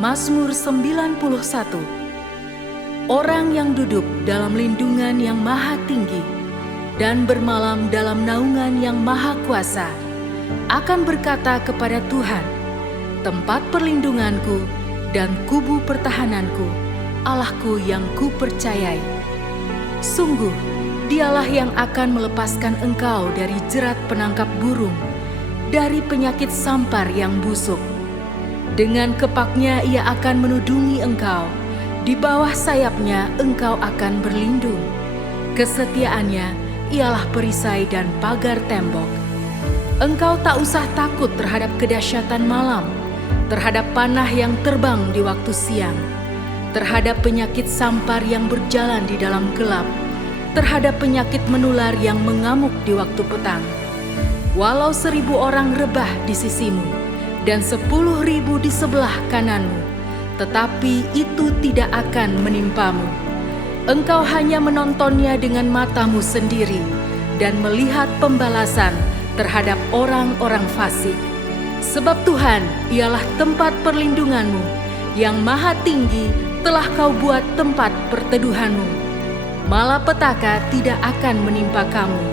Mazmur 91. Orang yang duduk dalam lindungan yang maha tinggi dan bermalam dalam naungan yang maha kuasa akan berkata kepada Tuhan, tempat perlindunganku dan kubu pertahananku, Allahku yang kupercayai. Sungguh, dialah yang akan melepaskan engkau dari jerat penangkap burung, dari penyakit sampar yang busuk. Dengan kepaknya ia akan menudungi engkau, di bawah sayapnya engkau akan berlindung. Kesetiaannya ialah perisai dan pagar tembok. Engkau tak usah takut terhadap kedahsyatan malam, terhadap panah yang terbang di waktu siang, terhadap penyakit sampar yang berjalan di dalam gelap, terhadap penyakit menular yang mengamuk di waktu petang. Walau 1.000 orang rebah di sisimu dan 10.000 di sebelah kananmu, tetapi itu tidak akan menimpamu. Engkau hanya menontonnya dengan matamu sendiri dan melihat pembalasan terhadap orang-orang fasik. Sebab Tuhan ialah tempat perlindunganmu, yang maha tinggi telah kau buat tempat perteduhanmu. Malapetaka tidak akan menimpa kamu,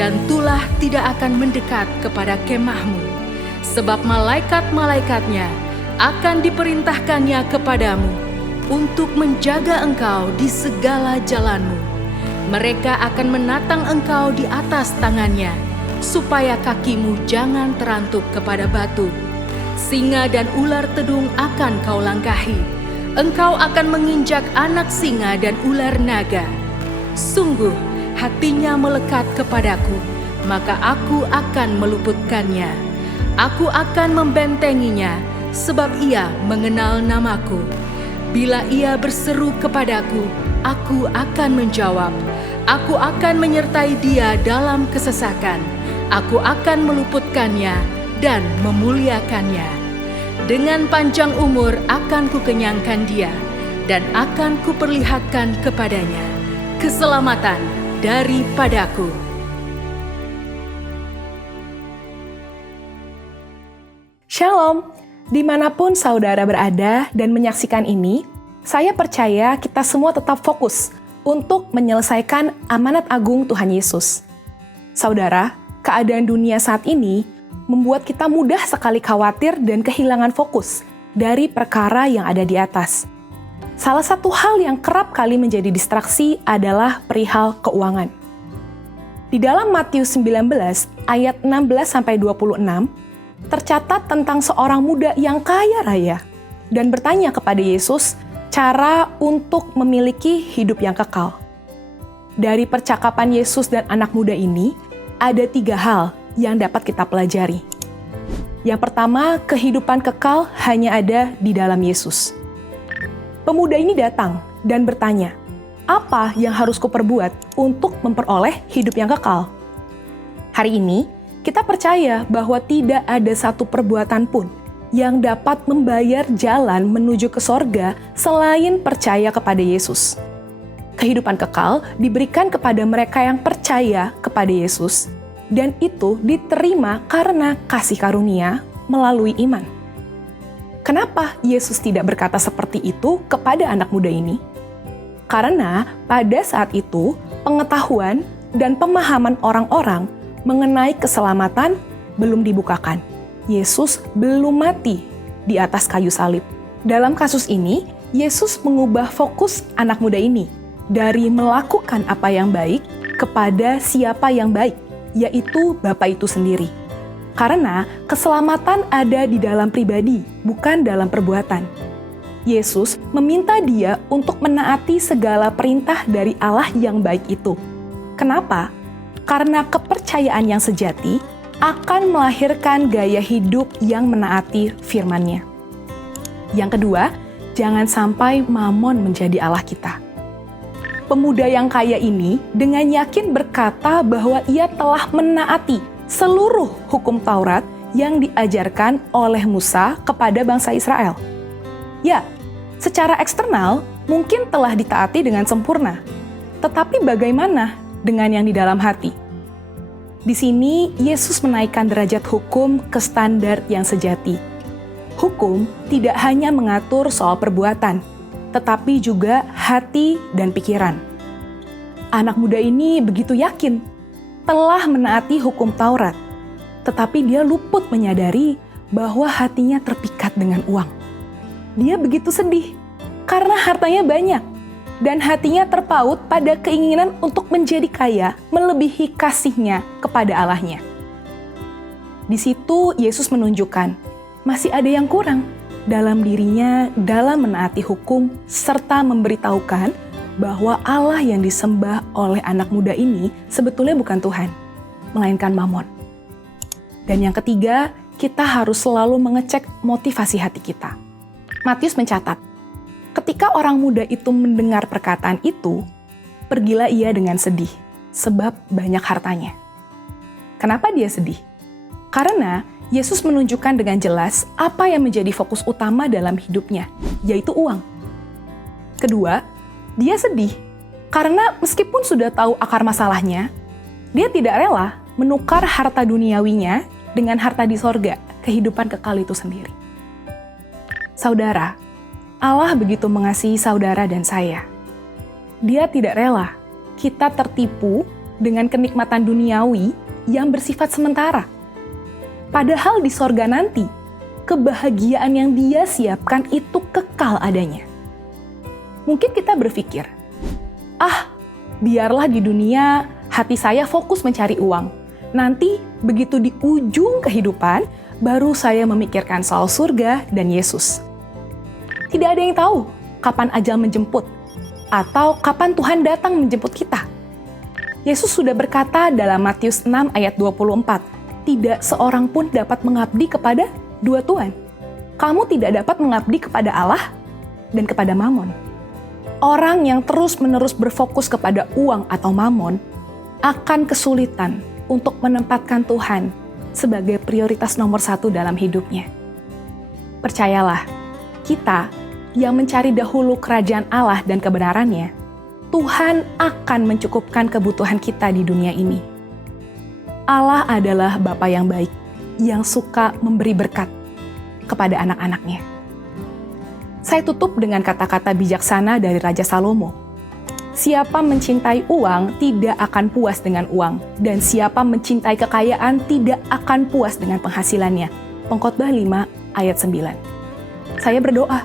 dan tulah tidak akan mendekat kepada kemahmu. Sebab malaikat-malaikatnya akan diperintahkannya kepadamu untuk menjaga engkau di segala jalanmu. Mereka akan menatang engkau di atas tangannya, supaya kakimu jangan terantuk kepada batu. Singa dan ular tedung akan kau langkahi. Engkau akan menginjak anak singa dan ular naga. Sungguh, hatinya melekat kepadaku, maka aku akan meluputkannya. Aku akan membentenginya, sebab ia mengenal namaku. Bila ia berseru kepadaku, aku akan menjawab. Aku akan menyertai dia dalam kesesakan. Aku akan meluputkannya dan memuliakannya. Dengan panjang umur akan kukenyangkan dia, dan akan kuperlihatkan kepadanya keselamatan daripadaku. Shalom, dimanapun saudara berada dan menyaksikan ini, saya percaya kita semua tetap fokus untuk menyelesaikan amanat agung Tuhan Yesus. Saudara, keadaan dunia saat ini membuat kita mudah sekali khawatir dan kehilangan fokus dari perkara yang ada di atas. Salah satu hal yang kerap kali menjadi distraksi adalah perihal keuangan. Di dalam Matius 19 ayat 16-26, tercatat tentang seorang muda yang kaya raya dan bertanya kepada Yesus cara untuk memiliki hidup yang kekal. Dari percakapan Yesus dan anak muda ini, ada 3 hal yang dapat kita pelajari. Yang pertama, kehidupan kekal hanya ada di dalam Yesus. Pemuda ini datang dan bertanya, apa yang harus kuperbuat untuk memperoleh hidup yang kekal? Hari ini, kita percaya bahwa tidak ada satu perbuatan pun yang dapat membayar jalan menuju ke sorga selain percaya kepada Yesus. Kehidupan kekal diberikan kepada mereka yang percaya kepada Yesus, dan itu diterima karena kasih karunia melalui iman. Kenapa Yesus tidak berkata seperti itu kepada anak muda ini? Karena pada saat itu, pengetahuan dan pemahaman orang-orang mengenai keselamatan belum dibukakan. Yesus belum mati di atas kayu salib. Dalam kasus ini, Yesus mengubah fokus anak muda ini dari melakukan apa yang baik kepada siapa yang baik, yaitu Bapa itu sendiri. Karena keselamatan ada di dalam pribadi, bukan dalam perbuatan. Yesus meminta dia untuk menaati segala perintah dari Allah yang baik itu. Kenapa? Karena kepercayaan yang sejati akan melahirkan gaya hidup yang menaati firman-Nya. Yang kedua, jangan sampai mamon menjadi Allah kita. Pemuda yang kaya ini dengan yakin berkata bahwa ia telah menaati seluruh hukum Taurat yang diajarkan oleh Musa kepada bangsa Israel. Ya, secara eksternal mungkin telah ditaati dengan sempurna. Tetapi bagaimana dengan yang di dalam hati? Di sini, Yesus menaikkan derajat hukum ke standar yang sejati. Hukum tidak hanya mengatur soal perbuatan, tetapi juga hati dan pikiran. Anak muda ini begitu yakin telah menaati hukum Taurat, tetapi dia luput menyadari bahwa hatinya terpikat dengan uang. Dia begitu sedih karena hartanya banyak dan hatinya terpaut pada keinginan untuk menjadi kaya melebihi kasihnya kepada Allahnya. Di situ Yesus menunjukkan masih ada yang kurang dalam dirinya dalam menaati hukum serta memberitahukan bahwa Allah yang disembah oleh anak muda ini sebetulnya bukan Tuhan, melainkan Mamon. Dan yang ketiga, kita harus selalu mengecek motivasi hati kita. Matius mencatat, ketika orang muda itu mendengar perkataan itu, pergilah ia dengan sedih, sebab banyak hartanya. Kenapa dia sedih? Karena Yesus menunjukkan dengan jelas apa yang menjadi fokus utama dalam hidupnya, yaitu uang. Kedua, dia sedih karena meskipun sudah tahu akar masalahnya, dia tidak rela menukar harta duniawinya dengan harta di sorga, kehidupan kekal itu sendiri. Saudara, Allah begitu mengasihi saudara dan saya. Dia tidak rela kita tertipu dengan kenikmatan duniawi yang bersifat sementara. Padahal di sorga nanti, kebahagiaan yang dia siapkan itu kekal adanya. Mungkin kita berpikir, biarlah di dunia hati saya fokus mencari uang. Nanti begitu di ujung kehidupan, baru saya memikirkan soal surga dan Yesus. Tidak ada yang tahu kapan ajal menjemput atau kapan Tuhan datang menjemput kita. Yesus sudah berkata dalam Matius 6 ayat 24, tidak seorang pun dapat mengabdi kepada dua tuan. Kamu tidak dapat mengabdi kepada Allah dan kepada Mamon. Orang yang terus-menerus berfokus kepada uang atau Mamon akan kesulitan untuk menempatkan Tuhan sebagai prioritas nomor satu dalam hidupnya. Percayalah, kita yang mencari dahulu kerajaan Allah dan kebenarannya, Tuhan akan mencukupkan kebutuhan kita di dunia ini. Allah adalah Bapa yang baik, yang suka memberi berkat kepada anak-anaknya. Saya tutup dengan kata-kata bijaksana dari Raja Salomo. Siapa mencintai uang tidak akan puas dengan uang, dan siapa mencintai kekayaan tidak akan puas dengan penghasilannya. Pengkhotbah 5 ayat 9. Saya berdoa,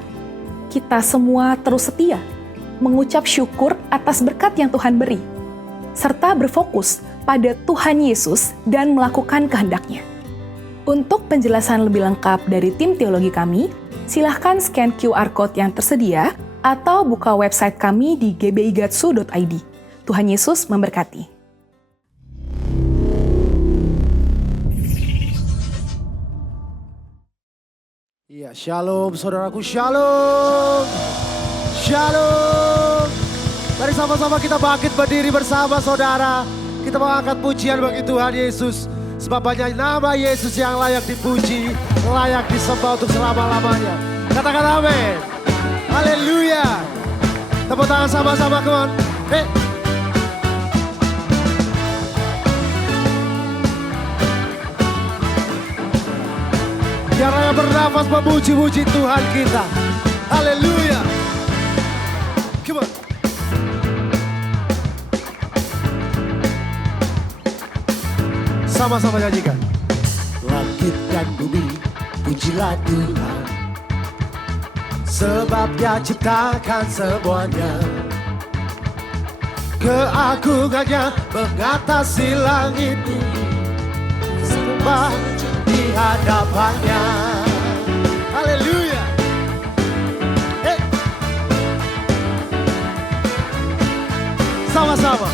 kita semua terus setia mengucap syukur atas berkat yang Tuhan beri, serta berfokus pada Tuhan Yesus dan melakukan kehendak-Nya. Untuk penjelasan lebih lengkap dari tim teologi kami, silahkan scan QR Code yang tersedia atau buka website kami di gbigatsu.id. Tuhan Yesus memberkati. Ya, shalom saudaraku, shalom. Shalom. Mari sama-sama kita bangkit berdiri bersama saudara. Kita mengangkat pujian bagi Tuhan Yesus. Sebab banyak nama Yesus yang layak dipuji, layak disembah untuk selama-lamanya. Katakan amin. Haleluya. Tepuk tangan sama-sama, kawan. Hey. Biar raya bernafas memuji-muji Tuhan kita. Haleluya. Come on. Sama-sama nyanyikan. Langit dan bumi, pujilah Tuhan. Sebab Dia ciptakan semuanya. Keagungannya mengatasi langit bumi. Sembah di hadapannya. Haleluya. Hey. Sama-sama.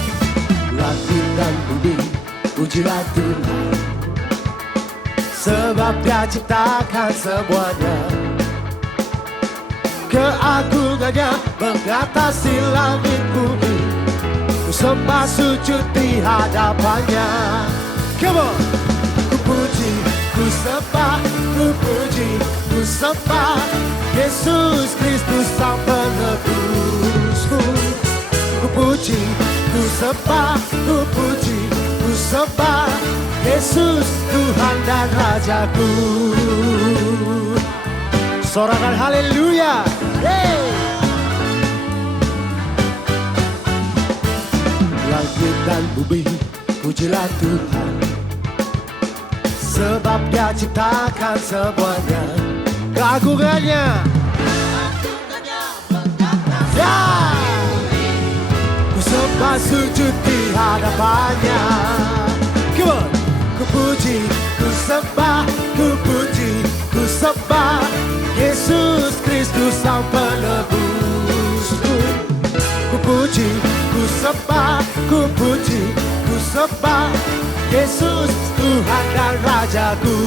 Langit dan bumi, pujilah Tuhan. Sebab Dia ciptakan semuanya. Keagungannya mengatasi langit bumi. Ku sembah sujud di hadapannya. Come on. Ku puji, ku sembah, ku puji, ku sembah Yesus Kristus Sang Penebusku. Ku puji, ku sembah, ku puji, ku sembah Yesus Tuhan dan Rajaku. Sorakan haleluya. Hey. Langit dan bumi, pujilah Tuhan, sebab Dia ciptakan semuanya. Keagungannya ya, ku sembah sujud di hadapannya. Come on. Ku puji, ku sembah, ku puji, ku sembah Yesus Kristus Sang Penebusku. Ku puji, ku sembah, ku puji, ku sembah Yesus Tuhan dan Rajaku.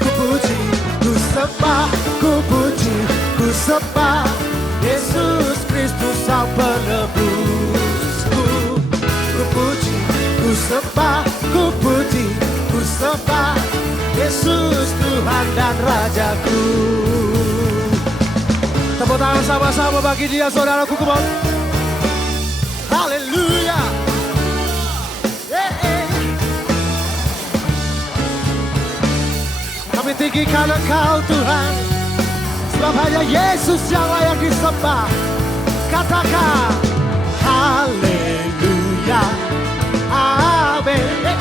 Ku puji, ku sembah, ku puji, ku sembah Yesus Kristus Sang Penebusku. Ku puji, ku sembah, ku puji, ku sembah Yesus Tuhan dan Rajaku. Tepuk tangan sama-sama bagi Dia, saudaraku. Come on. Haleluya. Kami tinggikan Engkau Tuhan, sebab hanya Yesus yang layak disembah. Katakan haleluya, amin,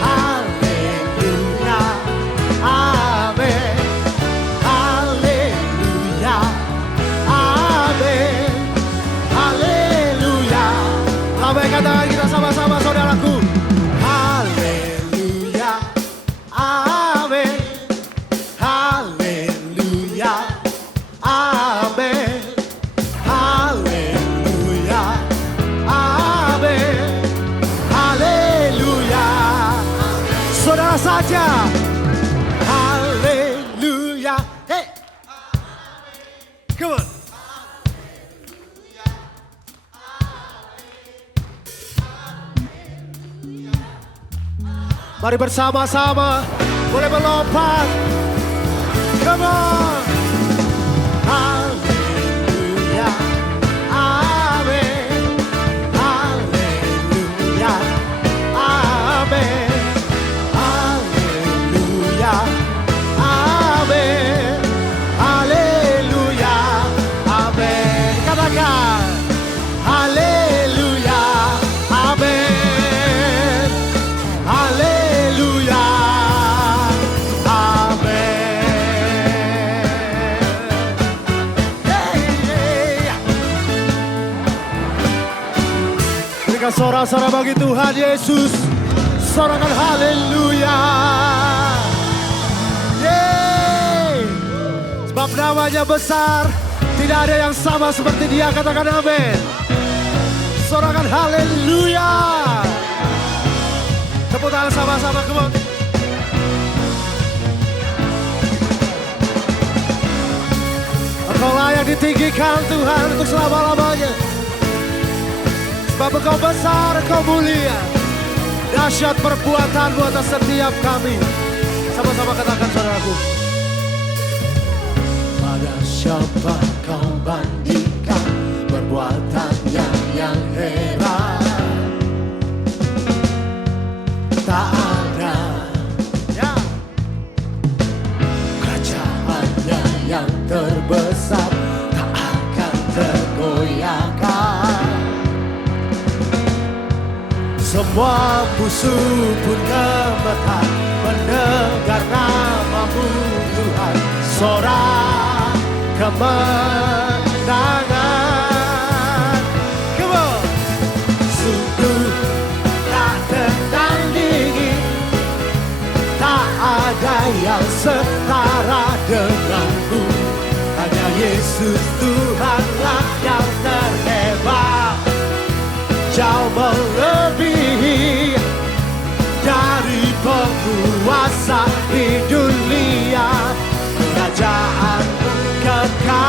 haleluya, amin, haleluya, amin, haleluya. Lambaikan tangan kita sama-sama, saudaraku. Haleluya, amin, haleluya, amin, haleluya, amin, haleluya. Saudara saja, haleluya. Hey, come on. Mari bersama-sama, boleh melompat. Come on. Haleluya, amin, haleluya, amin, haleluya, amin, haleluya, amin. Katakan haleluya, amin, haleluya, amin. Hey, hey. Berikan sorak-sorak bagi Tuhan Yesus. Sorakan haleluya. Yeay. Sebab namanya besar, tidak ada yang sama seperti Dia. Katakan amin. Sorakan haleluya. Tepuk tangan sama-sama, come on. Engkau layak ditinggikan Tuhan untuk selama-lamanya. Sebab Engkau besar, Engkau mulia. Dahsyat perbuatan-Mu atas setiap kami. Sama-sama katakan, saudaraku. Pada siapa kau bandingkan perbuatannya yang heran? Tak ada ya. Kerajaannya yang terbesar tak akan tergoyahkan. Semua musuh pun gemetar mendengar nama-Mu Tuhan. Sorak kemenangan. Come on. Sungguh tak tertandingi, tak ada yang setara denganmu. Hanya Yesus Tuhanlah yang terhebat, jauh melebihi dari penguasa di dunia. Kerajaan-Mu kekal.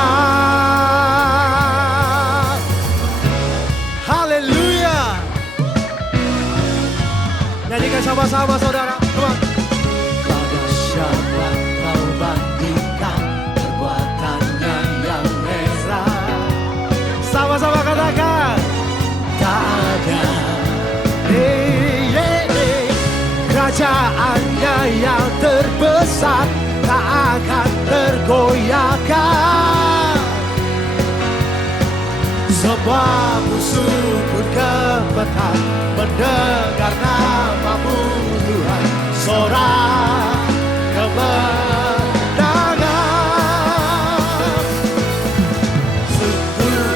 Haleluya. Nyanyikan sama-sama, saudara. Come on. Pada siapa kau bandingkan perbuatannya yang besar? Sama-sama katakan. Tak ada. Kerajaannya yang terbesar tak akan sungguh gemetar mendengar namamu Tuhan. Sorak kemenangan, sungguh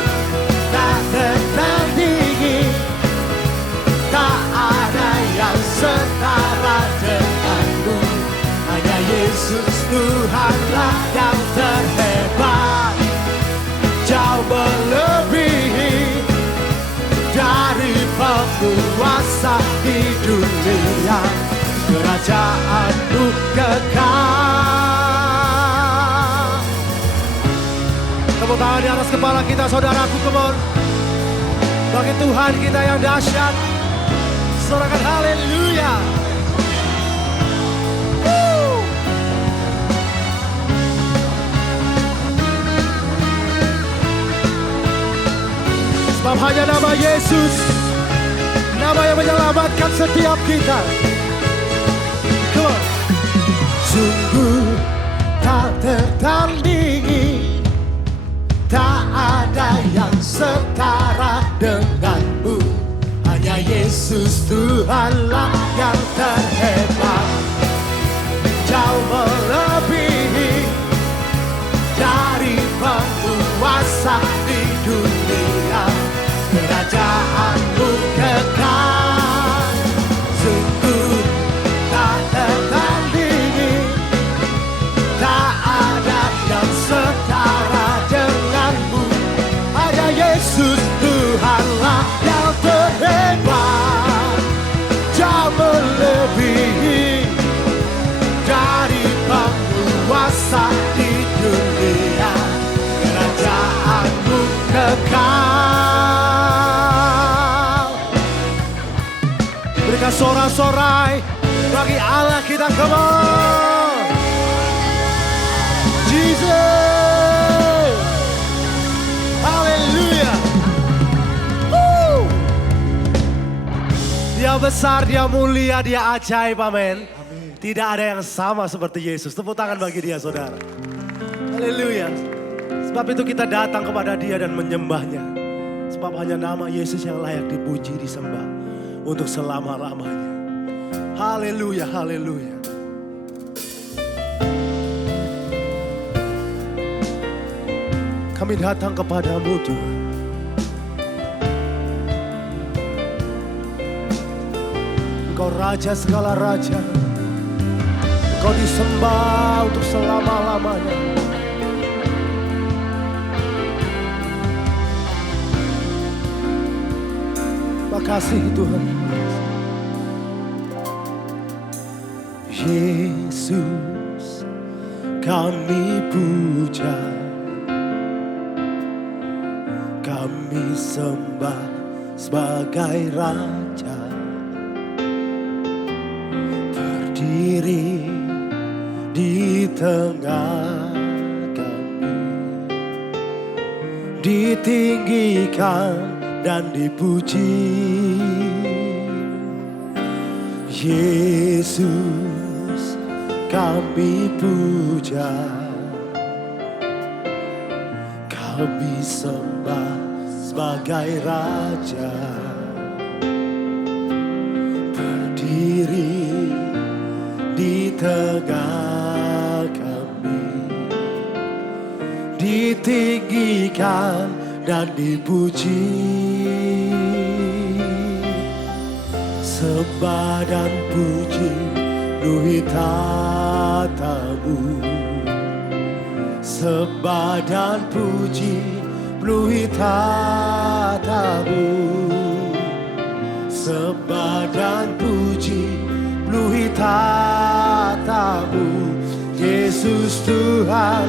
tak tertandingi, tak ada yang setara denganmu. Hanya Yesus Tuhanlah yang terhebat, jauh melebihi dari penguasa di dunia. Kerajaanmu kekal. Tepuk tangan di atas kepala kita, saudaraku, come on. Bagi Tuhan kita yang dahsyat, sorakan haleluya. Sebab hanya nama Yesus, nama yang menyelamatkan setiap kita. Come on. Sungguh tak tertandingi, tak ada yang setara denganmu. Hanya Yesus Tuhanlah yang terhebat, jauh melebihi dari penguasa di dunia. Kerajaanmu kekal, sungguh tak tertandingi, tak ada yang setara denganmu. Hanya Yesus Tuhanlah yang terhebat, jauh melebihi dari penguasa di dunia. Kerajaanmu kekal. Berikan sorak-sorai bagi Allah kita, come on. Jesus, haleluya. Dia besar, dia mulia, dia ajaib, amin. Tidak ada yang sama seperti Yesus. Tepuk tangan bagi dia, saudara. Haleluya. Sebab itu kita datang kepada dia dan menyembahnya. Sebab hanya nama Yesus yang layak dipuji, disembah untuk selama-lamanya. Haleluya, haleluya. Kami datang kepadamu Tuhan. Engkau Raja segala raja. Engkau disembah untuk selama-lamanya. Makasih Tuhan. Yesus, kami puja, kami sembah sebagai Raja. Berdiri di tengah kami, ditinggikan dan dipuji. Yesus, kami puja, kami sembah sebagai Raja. Berdiri di tengah kami, ditinggikan dan dipuji. Sembah dan puji penuhi tatamu. Sembah dan puji penuhi tatamu. Sembah dan puji penuhi tatamu. Yesus Tuhan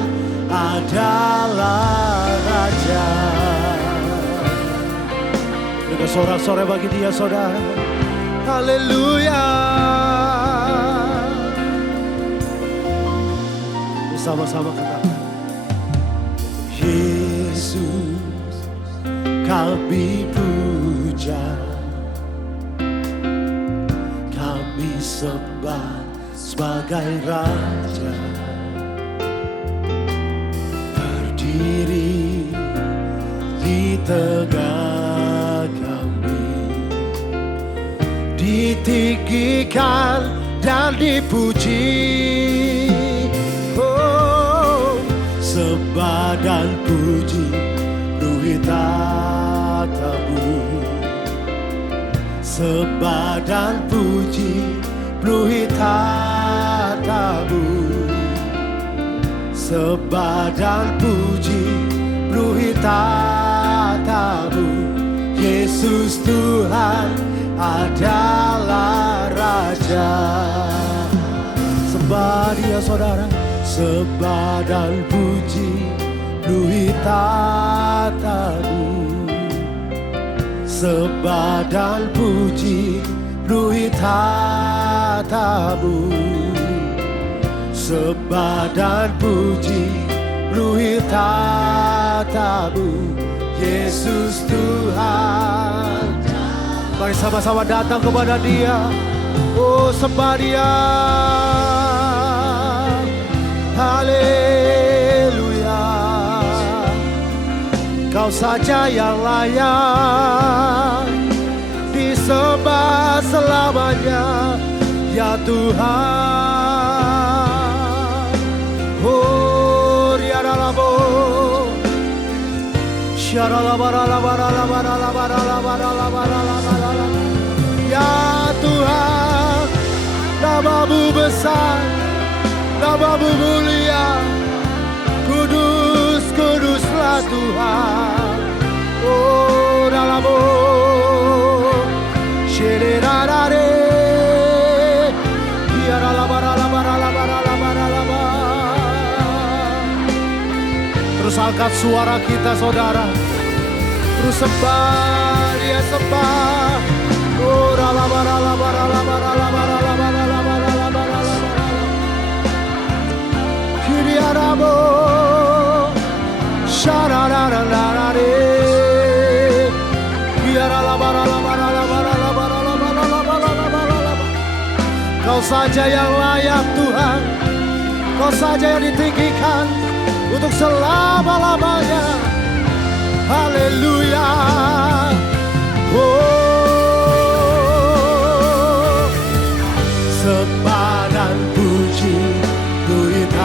adalah Raja. Berikan sorak-sorai bagi dia, saudara. Haleluya. Bersama-sama katakan, Yesus kami puja, kami sembah sebagai Raja. Berdiri di tengah ditinggikan dan dipuji. Oh, sembah dan puji Luhitatamu. Sembah dan puji Luhitatamu. Sembah dan puji Luhitatamu. Yesus Tuhan adalah Raja. Sembah Dia saudara. Sembah dan puji Luhitatamu. Sembah dan puji Luhitatamu. Sembah dan puji Luhitatamu. Yesus Tuhan. Mari sama-sama datang kepada Dia. Oh, sembah Dia. Haleluya. Kau saja yang layak disembah selamanya, ya Tuhan. Oh, riaralabo, syaralabaralabaralabaralabaralabaralabaralabaralabaralabar. Ya Tuhan, nama-Mu besar, nama-Mu mulia, kudus, kuduslah Tuhan. Oh, dalamo, shirerarare, hiaralabaralabaralabaralabaralabar. Terus angkat suara kita saudara, terus sembah, Dia sembah. Oh, ralabaralabaralabaralabaralabaralabaralabar. Kiriarabo, shararararare, hiaralabaralabaralabaralabaralabaralabar. Kau saja yang layak Tuhan, Kau saja yang ditinggikan untuk selama-lamanya. Haleluya. Oh, sembah dan puji Luhitatamu.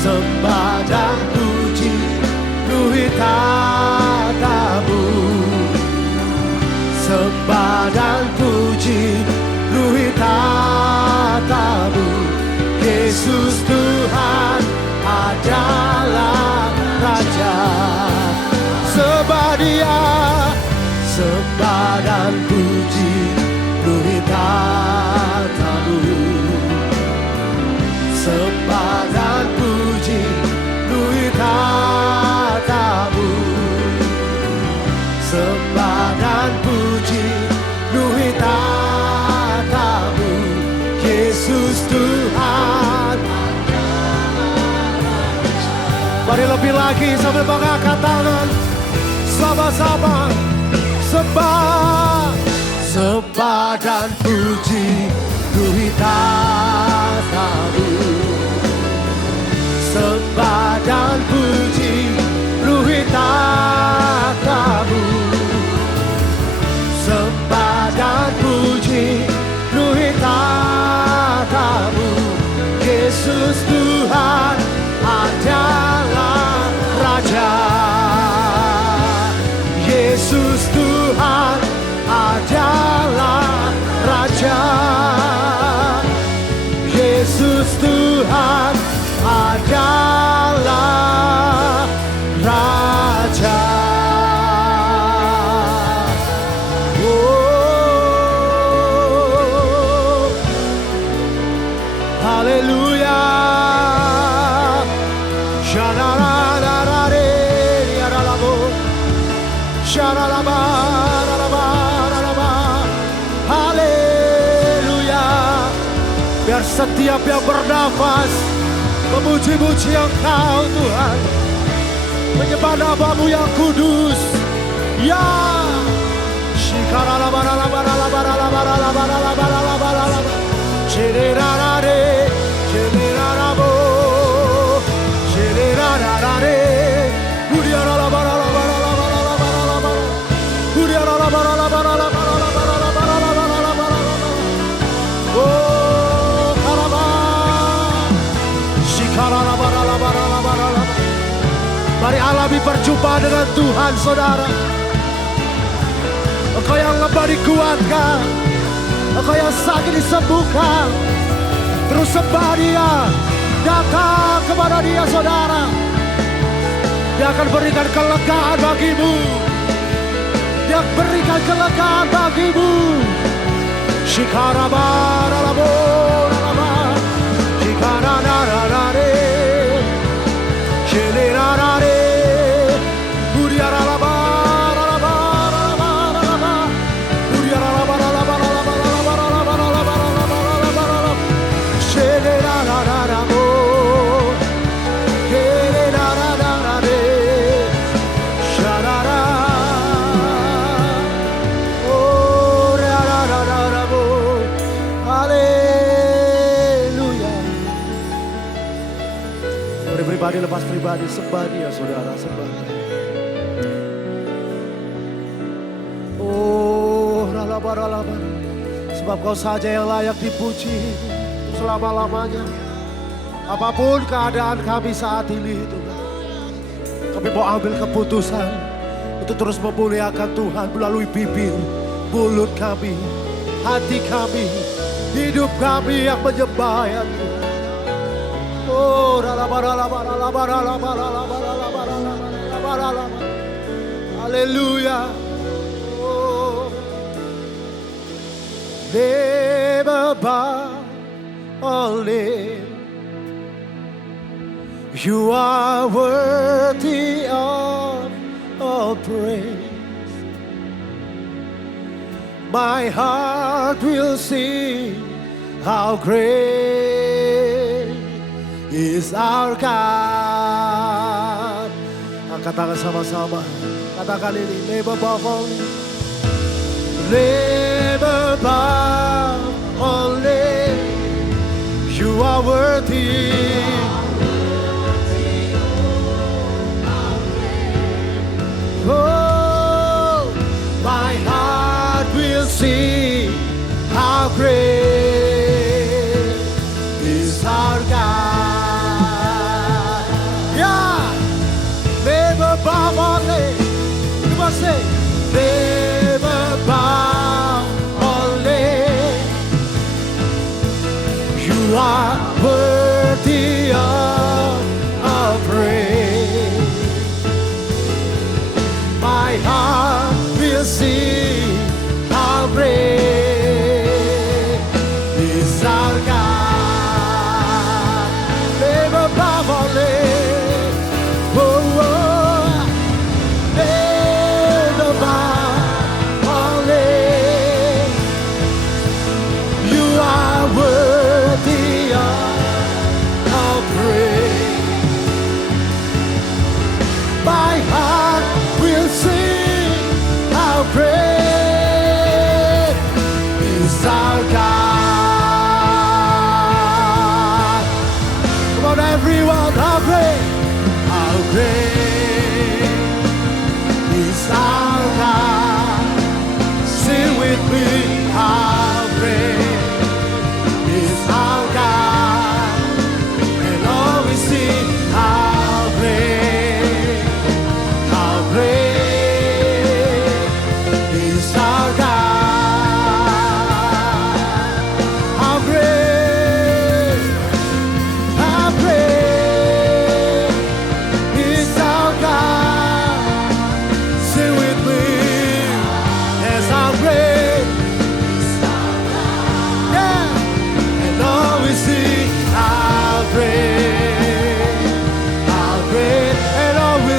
Sembah dan puji Luhitatamu. Sembah dan puji Luhitatamu. Yesus Tuhan adalah Raja. Sembah Dia, sembah dan puji Luhitatamu. Sembah dan puji Luhitatamu. Sembah dan puji Luhitatamu. Yesus Tuhan. Mari lebih lagi sambil mengangkat tangan, sama-sama sembah, sembah dan puji Luhitatamu. Sembah dan puji Luhitatamu. Sembah dan puji Luhitatamu. Yesus Tuhan adalah Raja. Yesus Tuhan adalah Raja. Yesus Tuhan adalah Raja. Oh, haleluya. Sharararare, yaralabo, sharalabaralabaralaba. Haleluya. Biar setiap yang bernafas memuji-muji Engkau Tuhan, menyembah nama-Mu yang kudus. Ya, shikaralabaralabaralabaralabaralabaralabaralabaralabar. Shirerarare, shirerarabo, shirerarare. Huriaralabaralabaralabaralabar, huriaralabaralabar. Mari alami perjumpaan dengan Tuhan, saudara. Engkau yang lemah dikuatkan, engkau yang sakit disembuhkan. Terus sembah Dia, datang kepada Dia, saudara. Dia akan berikan kelegaan bagimu. Dia berikan kelegaan bagimu. Shikarabarabora, shikarararare, shilirarare, uriararabarabara, uriararabarabara, shilirararamo, shilirararare, sharara, oh, rarararamo, haleluya. Mari pribadi lepas pribadi, sembah Dia, saudara, sembah Dia. Oh, ralabar. Sebab Kau saja yang layak dipuji selama-lamanya. Apapun keadaan kami saat ini, Tuhan, kami mau ambil keputusan untuk terus memuliakan Tuhan melalui bibir, mulut kami, hati kami, hidup kami yang menyembah ya Tuhan. Oh, haleluya. Oh, never bow only. You are worthy of all praise. My heart will sing how great is our God. Angkat tangan sama-sama. Katakan ini, never bow only. Never bow only. You are worthy. Oh, my heart will sing how great is our God. Yeah, never bow only. You must say, never bow only. You are worthy of our praise. My heart will sing how great is our God. Never bow only. Oh, oh, never bow only. You are worthy of our praise. My heart will sing how great is our God. Come on, everyone, how great is our God. Sing with me, how great is our God. And all we sing, how great is our God. How great is our God. Sing with me. Yes, how great. Yeah. And all we sing, how great, and all we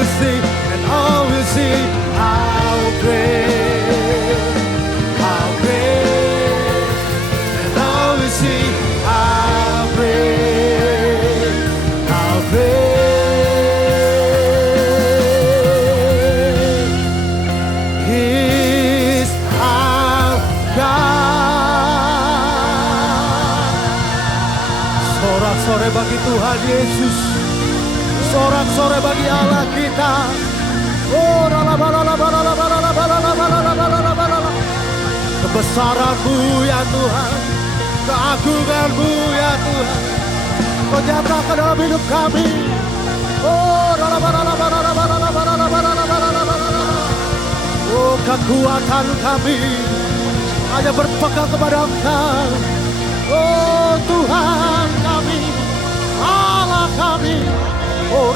sing, how great, and all we sing, how great is our God. Sorak-sorai bagi Tuhan Yesus, sorak-sorai bagi Allah kita. Oh, kebesaran-Mu ya Tuhan, keagungan-Mu ya Tuhan, Kau nyatakan dalam hidup kami. Oh, kekuatan kami hanya berpegang kepada Engkau. Oh Tuhan kami, Allah kami. Oh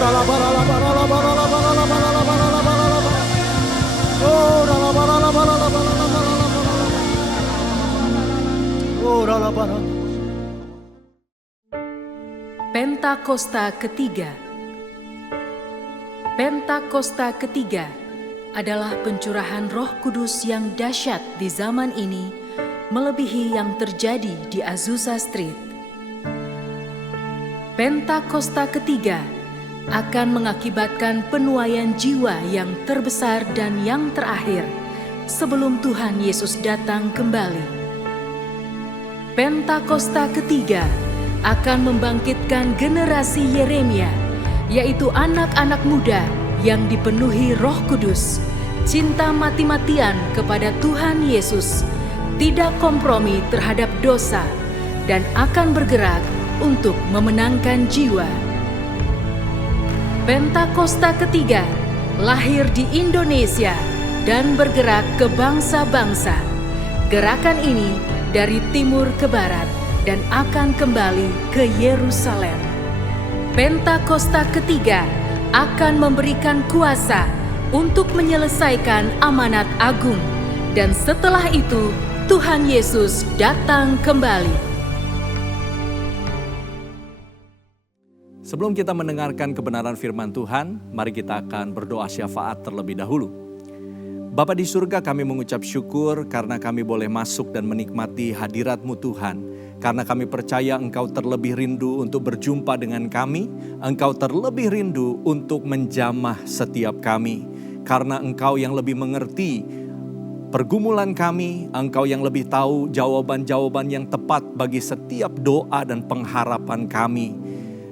Pentakosta ketiga. Pentakosta ketiga adalah pencurahan Roh Kudus yang dahsyat di zaman ini, melebihi yang terjadi di Azusa Street. Pentakosta ketiga akan mengakibatkan penuaian jiwa yang terbesar dan yang terakhir sebelum Tuhan Yesus datang kembali. Pentakosta ketiga akan membangkitkan generasi Yeremia, yaitu anak-anak muda yang dipenuhi Roh Kudus, cinta mati-matian kepada Tuhan Yesus, tidak kompromi terhadap dosa, dan akan bergerak untuk memenangkan jiwa. Pentakosta ketiga lahir di Indonesia dan bergerak ke bangsa-bangsa. Gerakan ini dari timur ke barat dan akan kembali ke Yerusalem. Pentakosta ketiga akan memberikan kuasa untuk menyelesaikan amanat agung, dan setelah itu Tuhan Yesus datang kembali. Sebelum kita mendengarkan kebenaran firman Tuhan, mari kita akan berdoa syafaat terlebih dahulu. Bapa di surga, kami mengucap syukur karena kami boleh masuk dan menikmati hadirat-Mu Tuhan. Karena kami percaya Engkau terlebih rindu untuk berjumpa dengan kami, Engkau terlebih rindu untuk menjamah setiap kami. Karena Engkau yang lebih mengerti pergumulan kami, Engkau yang lebih tahu jawaban-jawaban yang tepat bagi setiap doa dan pengharapan kami.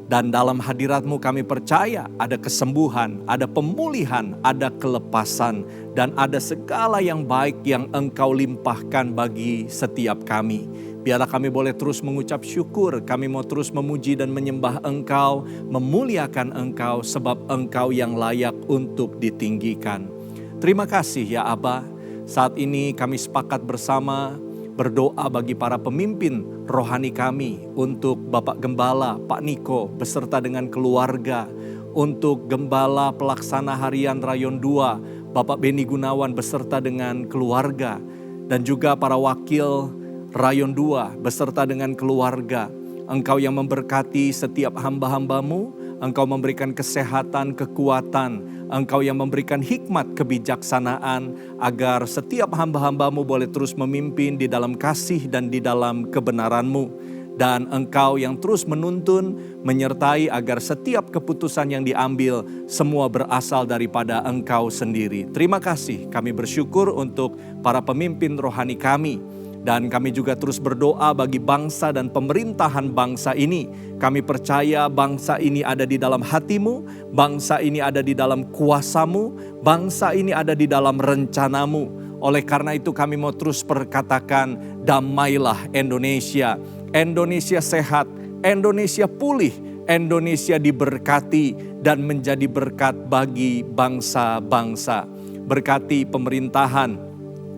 Dan dalam hadirat-Mu kami percaya ada kesembuhan, ada pemulihan, ada kelepasan, dan ada segala yang baik yang Engkau limpahkan bagi setiap kami. Biarlah kami boleh terus mengucap syukur, kami mau terus memuji dan menyembah Engkau, memuliakan Engkau sebab Engkau yang layak untuk ditinggikan. Terima kasih ya Aba, saat ini kami sepakat bersama berdoa bagi para pemimpin rohani kami, untuk Bapak Gembala, Pak Niko, beserta dengan keluarga, untuk Gembala Pelaksana Harian Rayon 2, Bapak Beni Gunawan beserta dengan keluarga, dan juga para wakil Rayon 2 beserta dengan keluarga. Engkau yang memberkati setiap hamba-hamba-Mu, Engkau memberikan kesehatan, kekuatan, Engkau yang memberikan hikmat, kebijaksanaan, agar setiap hamba-hamba-Mu boleh terus memimpin di dalam kasih dan di dalam kebenaran-Mu. Dan Engkau yang terus menuntun, menyertai agar setiap keputusan yang diambil semua berasal daripada Engkau sendiri. Terima kasih, kami bersyukur untuk para pemimpin rohani kami. Dan kami juga terus berdoa bagi bangsa dan pemerintahan bangsa ini. Kami percaya bangsa ini ada di dalam hati-Mu, bangsa ini ada di dalam kuasa-Mu, bangsa ini ada di dalam rencana-Mu. Oleh karena itu kami mau terus perkatakan, damailah Indonesia. Indonesia sehat, Indonesia pulih, Indonesia diberkati dan menjadi berkat bagi bangsa-bangsa. Berkati pemerintahan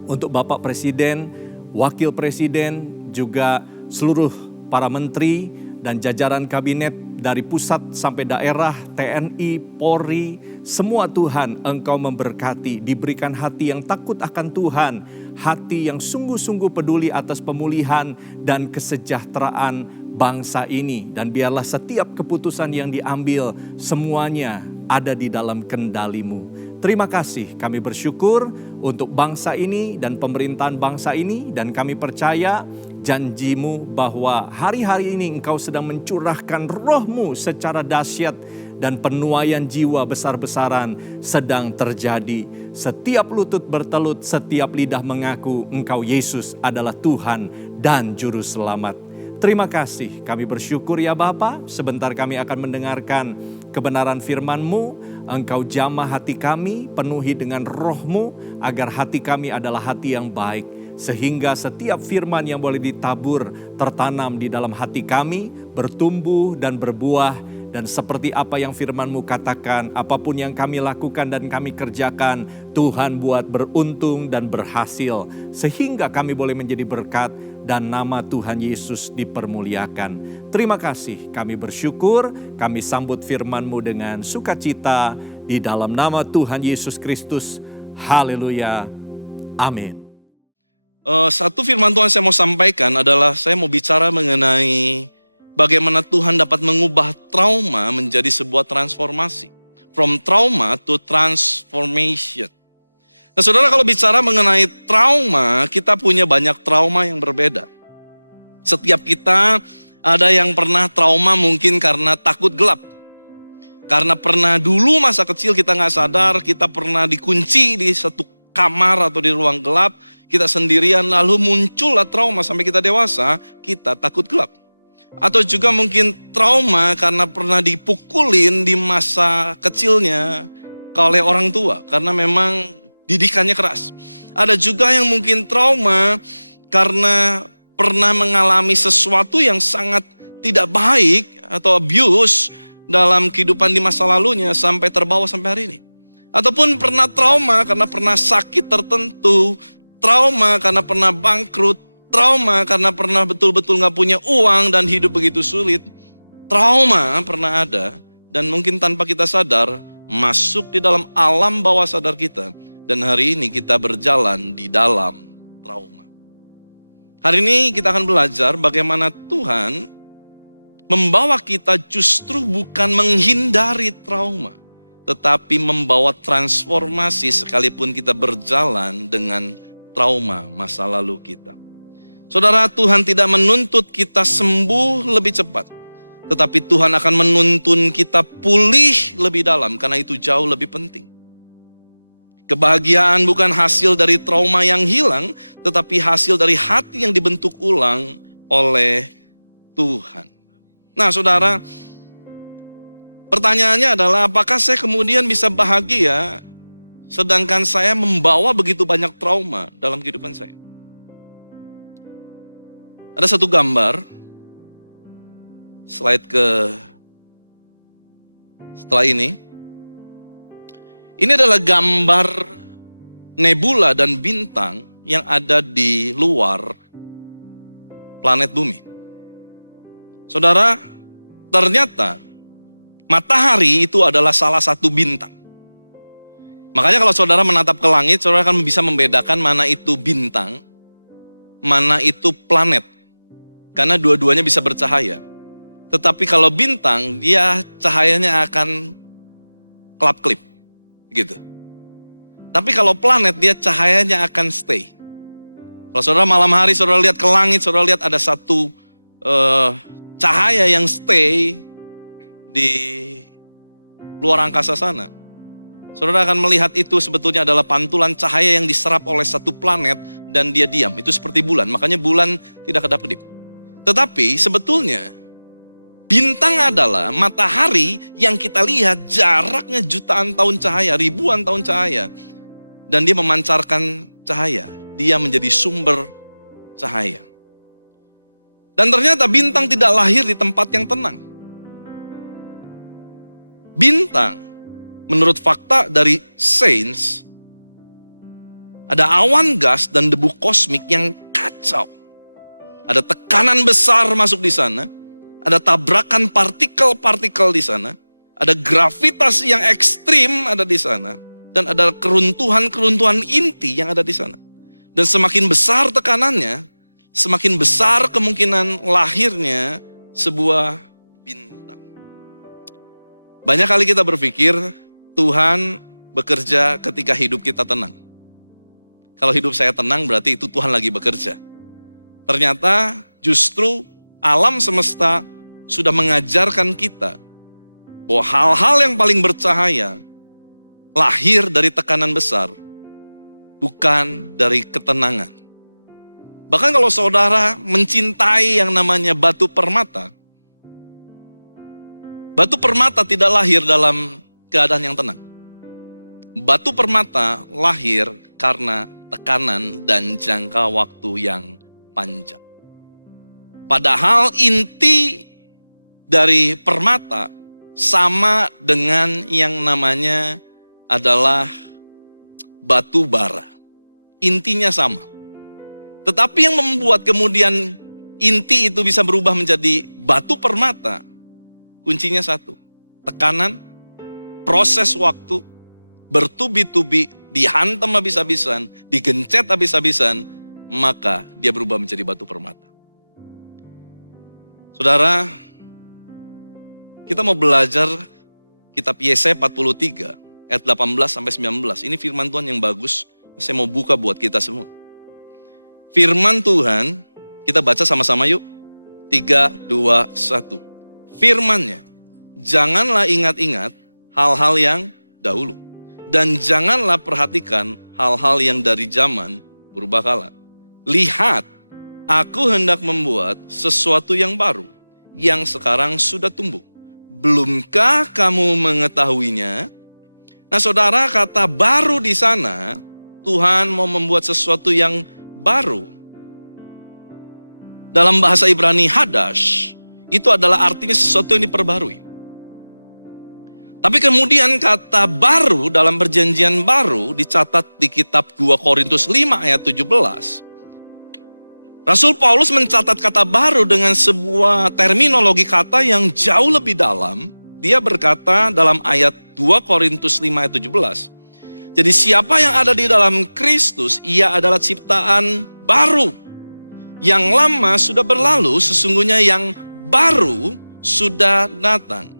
untuk Bapak Presiden, Wakil Presiden, juga seluruh para menteri dan jajaran kabinet dari pusat sampai daerah, TNI, Polri, semua Tuhan Engkau memberkati, diberikan hati yang takut akan Tuhan, hati yang sungguh-sungguh peduli atas pemulihan dan kesejahteraan bangsa ini. Dan biarlah setiap keputusan yang diambil semuanya ada di dalam kendali-Mu. Terima kasih, kami bersyukur untuk bangsa ini dan pemerintahan bangsa ini, dan kami percaya janji-Mu bahwa hari-hari ini Engkau sedang mencurahkan Roh-Mu secara dahsyat dan penuaian jiwa besar-besaran sedang terjadi. Setiap lutut bertelut, setiap lidah mengaku Engkau Yesus adalah Tuhan dan Juru Selamat. Terima kasih, kami bersyukur ya Bapa. Sebentar kami akan mendengarkan kebenaran firman-Mu. Engkau jamah hati kami, penuhi dengan Roh-Mu, agar hati kami adalah hati yang baik. Sehingga setiap firman yang boleh ditabur, tertanam di dalam hati kami, bertumbuh dan berbuah, Dan seperti apa yang firman-Mu katakan, apapun yang kami lakukan dan kami kerjakan, Tuhan buat beruntung dan berhasil. Sehingga kami boleh menjadi berkat dan nama Tuhan Yesus dipermuliakan. Terima kasih, kami bersyukur, kami sambut firman-Mu dengan sukacita di dalam nama Tuhan Yesus Kristus. Haleluya. Amin. Satu firman Tuhan saya mau sampaikan adalah saya mau bicara mengenai bagaimana Tuhan dapat mengubah trauma menjadi sebuah transformasi. From trauma to transformation. Nah saudara, kalau bicara mengenai trauma, kita punya banyak trauma yang berbeda. Setiap kita ada yang pernah trauma mungkin karena takut gelap. Karena pernah dulu masa kecil kita gak sadar, kita pernah dikunci di satu kamar atau di ruang gelap. Kita sendirian lalu muncullah trauma sampai kita dewasa, kita takut gelap. Atau juga mungkin trauma karena pernah dipukulin di masa kecilnya oleh orang tua. Karena memang didikannya keras. Ada juga yang mungkin trauma karena pernah mengalami sesuatu yang sangat tidak baik atau abuse dalam kehidupan di masa lalunya sampai terbawa sampai hari ini. Ataupun pernah trauma karena pernah sakit tertentu, trauma karena pernah bangkrut, trauma karena pernah betul-betul gak punya uang dan hidup begitu sulit. Trauma pernah ada dan mungkin tanpa kita sadar masuk di dalam alam bawah sadar kita. Dan hari ini kita berjalan di dalam trauma. Hari ini kita akan belajar bagaimana Tuhan membawa kita justru bukan menghindari trauma, tetapi membawa transformasi sekalipun kita berjalan dengan trauma masa lalu kita. Saudara, Tuhan tidak menuntut kita sembuh lebih cepat, tetapi Tuhan akan menuntun kita pulih lebih dalam, karena itu jauh lebih penting. Kebahagiaan bukan hasil dari trauma yang hilang, tetapi hasil dari hati yang dibentuk ulang oleh Tuhan. Nah saudara, pertanyaannya adalah apakah saya kemudian bisa bahagia sedangkan saya membawa begitu banyak trauma dalam kehidupan saya? Ada satu gambar, slide setelah ini. Ini adalah gambar nebula dan bintang yang ada di luar planet bumi. Saudara, ternyata matahari itu adalah salah satu bintang. Makanya kalau saudara menatap ke langit, saudara akan bisa membedakan mana itu bintang, mana itu planet. Karena dua-duanya bisa bercahaya. Tetapi kalau bintang, dia cahayanya akan kelap-kelip. Gitu. Tapi kalau planet, dia cahayanya akan stay. Kalau saudara malam hari, saudara lihat ke langit, saudara lihat ada satu cahaya yang stay di luar angkasa sana. Saudara akan melihat itu sebetulnya adalah pantulan cahaya yang diserap oleh satu planet dan dia diam. Itu seperti bulan, makanya bulan tidak kedap-kedip. Tetapi sebetulnya bintang adalah matahari yang kita lihat jaraknya jutaan tahun cahaya, ribuan tahun cahaya. Dan dia memancarkan cahaya, dia menjadi sumber cahaya. Dan ternyata bintang tidak lahir di tempat yang tenang. Bintang, menurut fakta dari sains, ada awan gas dan debu kosmik yang kacau. Ada tekanan besar masuk di sana, ada tabrakan partikel-partikel di sana, ada gravitasi yang ekstrim ada di sana, dan ada keruntuhan-keruntuhan inti yang ada di sana. Dan semakin besar tekanannya, semakin besar kemungkinan lahirnya sebuah bintang. Banyak kali kita berpikir Tuhan bekerja ketika hidup kita tenang. Kalau hidup saya tenang berarti itu Tuhan lagi bekerja. Ternyata justru alam semesta sudah mengajarkan kita bahwa hal-hal yang paling bercahaya lahir dari tekanan besar, bukan dari ketenangan. Bahkan kalau saudara mencintai yang namanya batu permata tidak lahir dalam keadaan yang tenang. Batu permata lahir karena tekanan dan jangka waktu yang panjang. Padahal inti dari permata sama dengan yang namanya adalah batu bara. Intinya sama. Tetapi yang membuat kemudian inti itu bisa berubah menjadi batu permata, kuncinya satu. Tekanan, proses waktu, bertubi-tubi, dihantam habis-habisan, digencet habis-habisan, maka dia berubah menjadi batu permata. Saudara, kita mau belajar kitab Yesaya 43 ayat 18 sampai 19. Ini firman Tuhan yang bagus. Saya mau buka buat kita semua. Firman Tuhan, kita baca sama-sama yuk. 3, 2, 1. Firman-Nya, janganlah ingat-ingat hal-hal yang dahulu. Dan janganlah perhatikan hal-hal yang dari zaman berbakala. Lihat, aku hendak membuat sesuatu yang baru, yang sekarang sudah tumbuh. Belumkah kamu mengetahuinya? Nah saudara, kata baru di sana, Tuhan mau membuat sesuatu yang baru. Dalam bahasa Ibrani hadash, itu adalah artinya sesuatu yang diperbarui. Tapi kemudian kata baru dalam perjanjian baru dicatat di kitab 2 Korintus 5 ayat 17. Rasul Paulus mencatat kata baru dengan sebuah terminologi kata yang jauh lebih dalam. Dia berkata dalam ayat 2 Korintus 5 ayat 17. Jadi siapa yang ada di dalam Kristus, ia adalah ciptaan baru. Yang lama sudah berlalu, sesungguhnya yang baru sudah datang.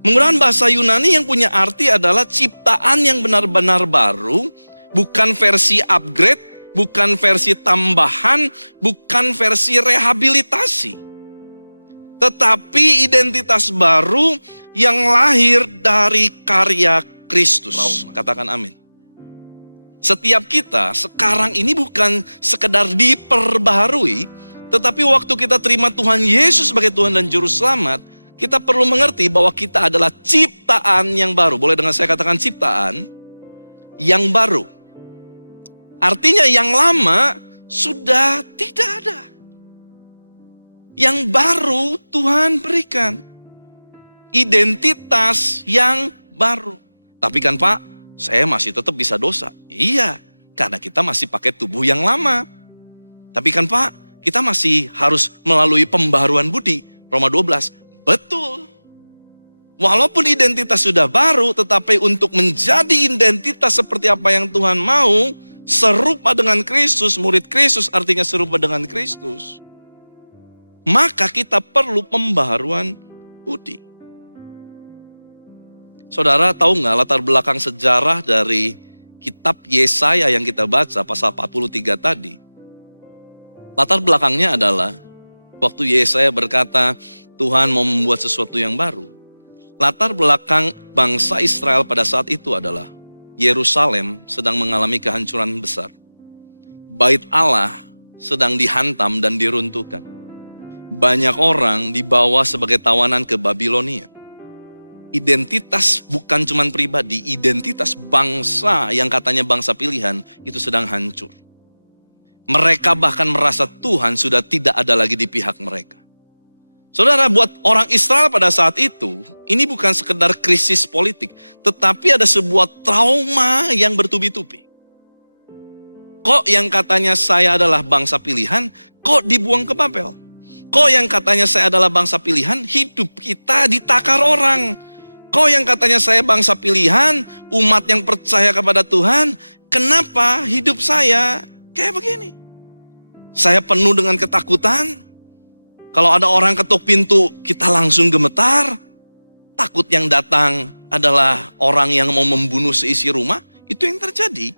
Menggunakan bahasa Yunani yang punya arti adalah ciptaan yang benar-benar baru, bukan versi upgrade, bukan versi tambahan, bukan versi rehabilitasi. Tetapi identitas baru yang lahir dari karya Kristus. Katakan amin. Setiap kita sekarang ini bukan sekedar diperbaharui, tetapi waktu kita terima Tuhan Yesus sebagai Tuhan dan Juru Selamat, kita perlu mengerti bahwa kita adalah ciptaan yang baru. Boleh dengan saya katakan ciptaan yang baru. Artinya yang lama sudah tidak ada. Yang baru Tuhan berikan. Identitas yang baru. Tapi kan Pak, saya masih tetap bisa dosa. Iya, karena kita masih pakai tubuh yang lama. Tapi kan Pak, kita masih harus melalui pembaharuan budi. Roma 12. Betul. Walaupun identitas sudah baru, tetapi untuk menjadi identitas seperti apa yang Tuhan mau, serupa dengan Kristus, murid Kristus artinya serupa dengan Kristus, maka kita perlu pembaharuan budi. Saudara tahu nggak latar belakang sejarah dari kitab Yesaya yang kita baca pasal 43 tadi? Latar belakangnya adalah waktu Yesaya berkata Tuhan mau membuat sesuatu yang baru. Latar belakang bangsa Israel pada saat itu adalah Yerusalem sedang mengalami kehancuran besar. Bait Allah sedang dihantam dan diruntuhkan. Banyak orang dibawa sebagai tawanan ke Babilonia. Identitas bukan cuma pribadi, identitas bangsa yang katanya bangsa pilihan itu sedang hancur. Mereka bahkan merasa Tuhan sudah tidak ada lagi di pihak mereka. Saudara, buat orang Israel pada saat itu, ini bukan sekedar krisis politik, tetapi ada sebuah trauma yang bertubi-tubi. Kok yang katanya saya adalah bangsa pilihan, kok dibuang ke Babel? Kok yang katanya saya adalah bangsa pilihan, hidup kita ditakar orang? Kok yang katanya saya bangsa pilihan, umat yang percaya kepada Tuhan, kenapa hidup saya kayak begini? Saya penuh dengan ketakutan. Kalau ada orang ketuk pintu, kita langsung gemetar. Takut yang datang adalah orang yang mau membunuh seisi rumah. Itu yang terjadi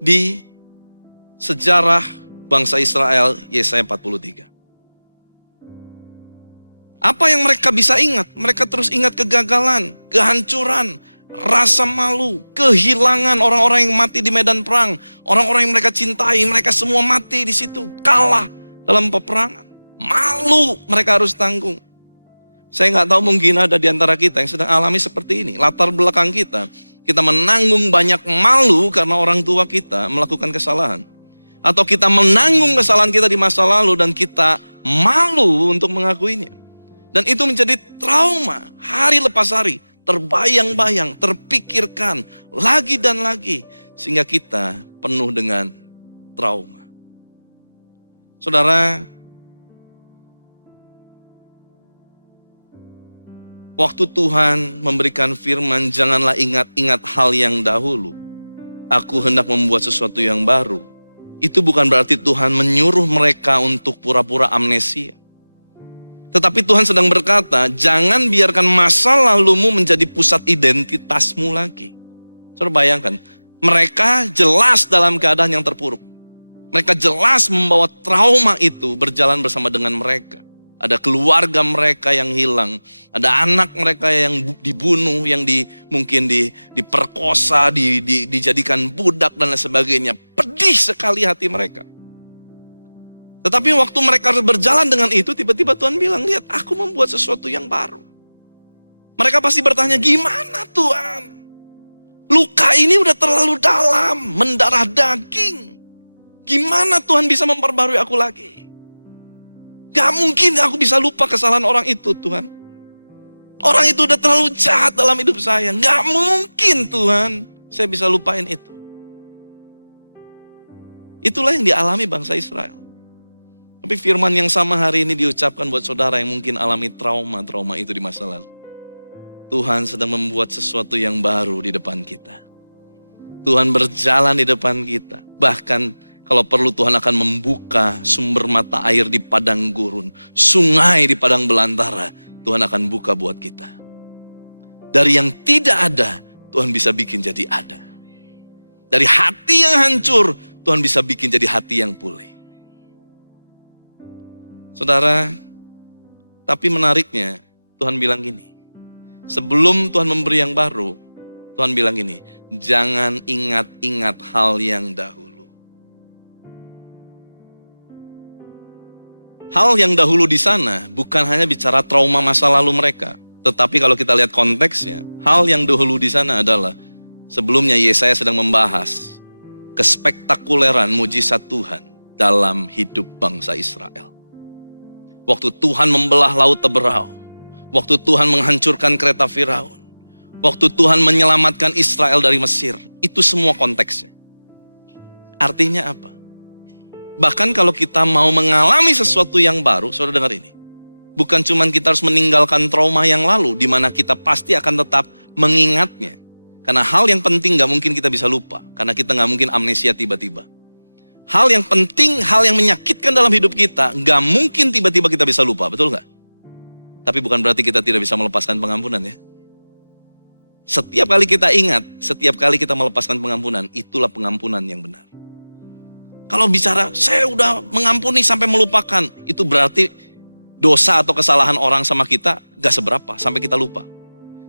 di sejarah bangsa Israel Yesaya 43. Apa yang mereka bisa ingat? Mereka terus ingat kegagalan, kehancuran, rasa malu, kehilangan orang-orang yang mati di medan perang. Orang-orang yang mereka cintai, mereka semua mati di situ. Kalah dalam peperangan. Malu mereka harus tanggung. Saya nggak tahu mungkin ada di antara kita yang sedang alami seperti ini. Latar belakang kita menanggung banyak malu karena orang tua kita melakukan kesalahan. Atau kita menanggung kesalahan kita di masa lalu dan kita malu untuk mengakuinya. Dan itu menjadi trauma hari lepas hari. Terbayang-bayang, terpikirkan lagi dan lagi. Sehingga kita penuh dengan trauma. Saudara, waktu Tuhan memberikan firman, janganlah ingat-ingat hal yang dahulu. Aku hendak membuat sesuatu yang baru. Itu bukan berarti Tuhan menyuruh mereka untuk pura-pura amnesia. Tetapi Tuhan sedang berkata, jangan biarkan masa lalumu menjadi pusat identitasmu lagi. Saudara bayangkan, mereka jelas dalam keadaan yang terpuruk. Mereka jelas membawa trauma itu berjalan bersama dengan mereka. Ada keluarga mereka yang hilang, ada anak mereka yang dibunuh, yang mungkin diperkosa, dijadikan budak dan lain sebagainya. Pedih sekali hati mereka. Tetapi waktu mereka berjalan dengan itu, tiba-tiba Tuhan bilang, lihat aku membuat sesuatu yang baru. Mereka pasti bertanya, gimana Tuhan? Luka ini udah terlalu dalam, mendarah daging. Gimana Tuhan bisa memperbarui aku lagi? Gak mungkin aku bisa lupa kesalahan orang itu Tuhan. Orang itu udah terlalu jahat dalam hidup saya. Gak mungkin Tuhan saya bisa lupain itu. Itulah yang dialami bangsa Israel. Tapi firman yang sama hari ini diucapkan buat saudara yang mungkin alami trauma itu di masa lalu. Tuhan sedang membuat sesuatu yang baru di depan kita. Tuhan berjalan di depan kita. Bahkan kalau perlu Tuhan akan membuka sumber mata air di padang gurun. Sungai di padang belantara. Tuhan akan buka buat kita. Dari yang tidak ada, Tuhan bisa bikin jadi ada. Dari hati yang hancur, Tuhan bisa bikin jadi hati yang pulih. Saudara, tapi menariknya Tuhan bilang gini. Sebelum Tuhan memberi yang baru, Tuhan bilang gini. Jangan ingat-ingat hal yang dahulu. Hal yang dahulu di sana bukan hanya bicara trauma masa lalu mereka. Tetapi kalau kita lihat konteksnya, hal yang dahulu di sana adalah sebelumnya Yesaya sedang membahas kespektakuleran mujizat Tuhan dalam hidup bangsa Israel. Waktu Tuhan membelah laut Teberau, waktu Tuhan menghancurkan kereta Firaun, waktu Tuhan menyelamatkan Israel dari Mesir, itu semua konteksnya. Artinya apa? Bahkan kalau kita mau mengalami sesuatu yang baru, saudara dengar ini. Bukan cuma kita harus meninggalkan trauma yang lalu, di mana kita pasti akan tetap mengingatnya. Karena hal yang penting gak mungkin kita bisa lupa. Karena kita gak mungkin amnesia tiba-tiba. Hal yang penting, hal yang menyakitkan dalam hidup kita, gak mungkin tiba-tiba kita bisa lupa, betul gak? Tapi bukan berarti kita tidak bisa melepaskan pengampunan ya. Setiap kali kita ingat, setiap kali kita melepaskan pengampunan, itulah pengampunan yang benar. Kalau bicara, saya udah mengampuni sampai melupakan, itu berarti dosa atau kesalahan orang sama kita gak seberapa sampai kita lupa.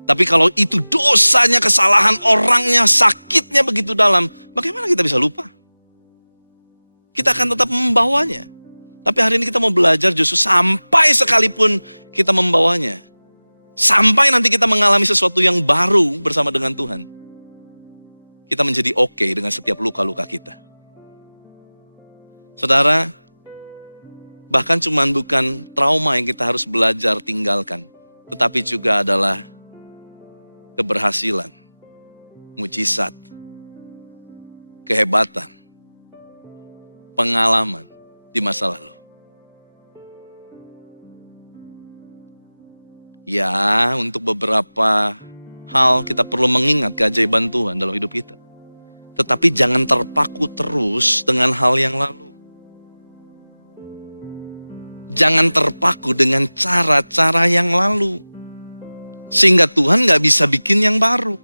Tapi kalau itu dosanya, kesalahan orangnya, sakitnya begitu dalam, bagaimana kita bisa lupa? Kita akan tetap membawanya. Tapi hari ini kita mau belajar justru sampai sekalipun kita membawanya. Sampai nanti kita mengalami sesuatu yang baru bersama dengan Tuhan. Kita menjadi oke dengan setiap luka-luka kita. Saudara, bahkan cuman bukan trauma yang kita harus belajar tinggalkan, tetapi juga adalah keberhasilan, mujizat, kehebatan, pengalaman di masa lalu. Ya, untuk beberapa hal kita perlu mengingat keajaiban Tuhan dalam hidup kita. Tetapi jangan terpaku terus dengan hal yang lalu. Jangan terpaku dengan cara-cara yang lalu. Sehingga Tuhan gak bisa bikin yang baru.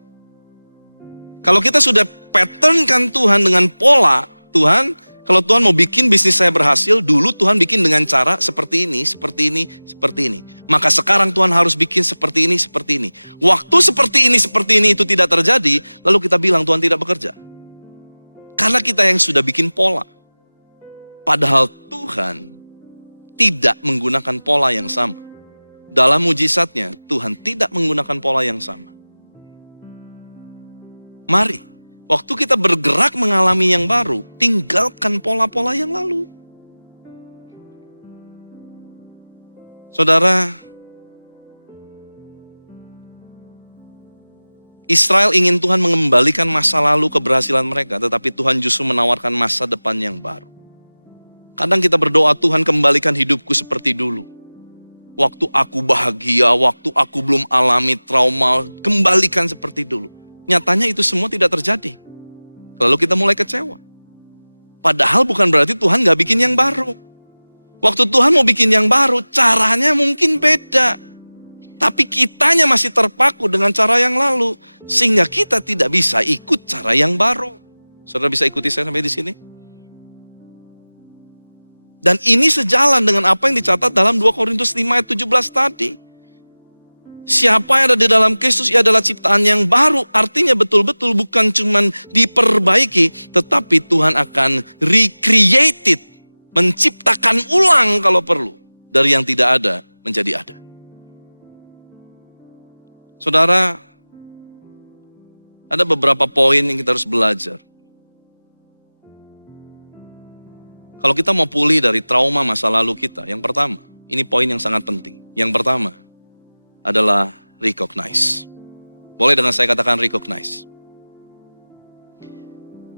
Kalau kita sudah patternkan Tuhan dengan pola, Tuhan, kalau Tuhan mau bikin bisnis saya berhasil, dulu Tuhan bikin dengan cara seperti ini, seperti ini, seperti ini. Maka sekarang Tuhan harus bikin seperti ini, seperti ini. Waktu seperti ini itu tidak terjadi, lalu kita bilang Tuhan tidak bekerja. Karena kita yang sudah bikin pola. Padahal Tuhan tidak menggunakan pola yang sama. Dalam mujizatnya, Tuhan tidak menggunakan pola yang sama. Mari, waktu kita bergerak mengalami yang baru, tinggalkan pola-pola yang lalu. Saudara, Israel ingin Tuhan mengembalikan masa lalu keberhasilan mereka, tetapi Tuhan justru menawarkan masa depan yang baru. Kadang kita berdoa, Tuhan kembalikan hidupku seperti dulu. Waktu aku bahagia, waktu aku belum alami trauma, kembalikan seperti dulu. Nyatanya itu semua tidak terjadi. Lalu kita mulai kecewa. Padahal bukan berarti Tuhan gak bikin yang baru. Waktu Tuhan mau bikin yang baru, caranya mungkin beda. Tapi kitanya masih terpaku dengan cara yang lalu. Sehingga kita tidak bisa ikut cara yang baru. Saudara bisa ikuti saya sampai di sini? Dan ini sejalan dengan apa yang dicatat dalam 2 Korintus 5 ayat 17 tadi. Siapa yang ada di dalam Kristus, ia adalah ciptaan yang baru. Artinya betul-betul bukan cuma diperbaiki, tetapi Tuhan akan recreate it. Menciptakan ulang kalau perlu. Dari yang tidak ada menjadi ada. Saudara, ada beberapa poin yang kita harus belajar. Kalau kita mau pulih dari trauma masa lalu kita, yang pertama, ini poin yang sangat penting. Yang pertama adalah recognize. Boleh dengan saya katakan recognize.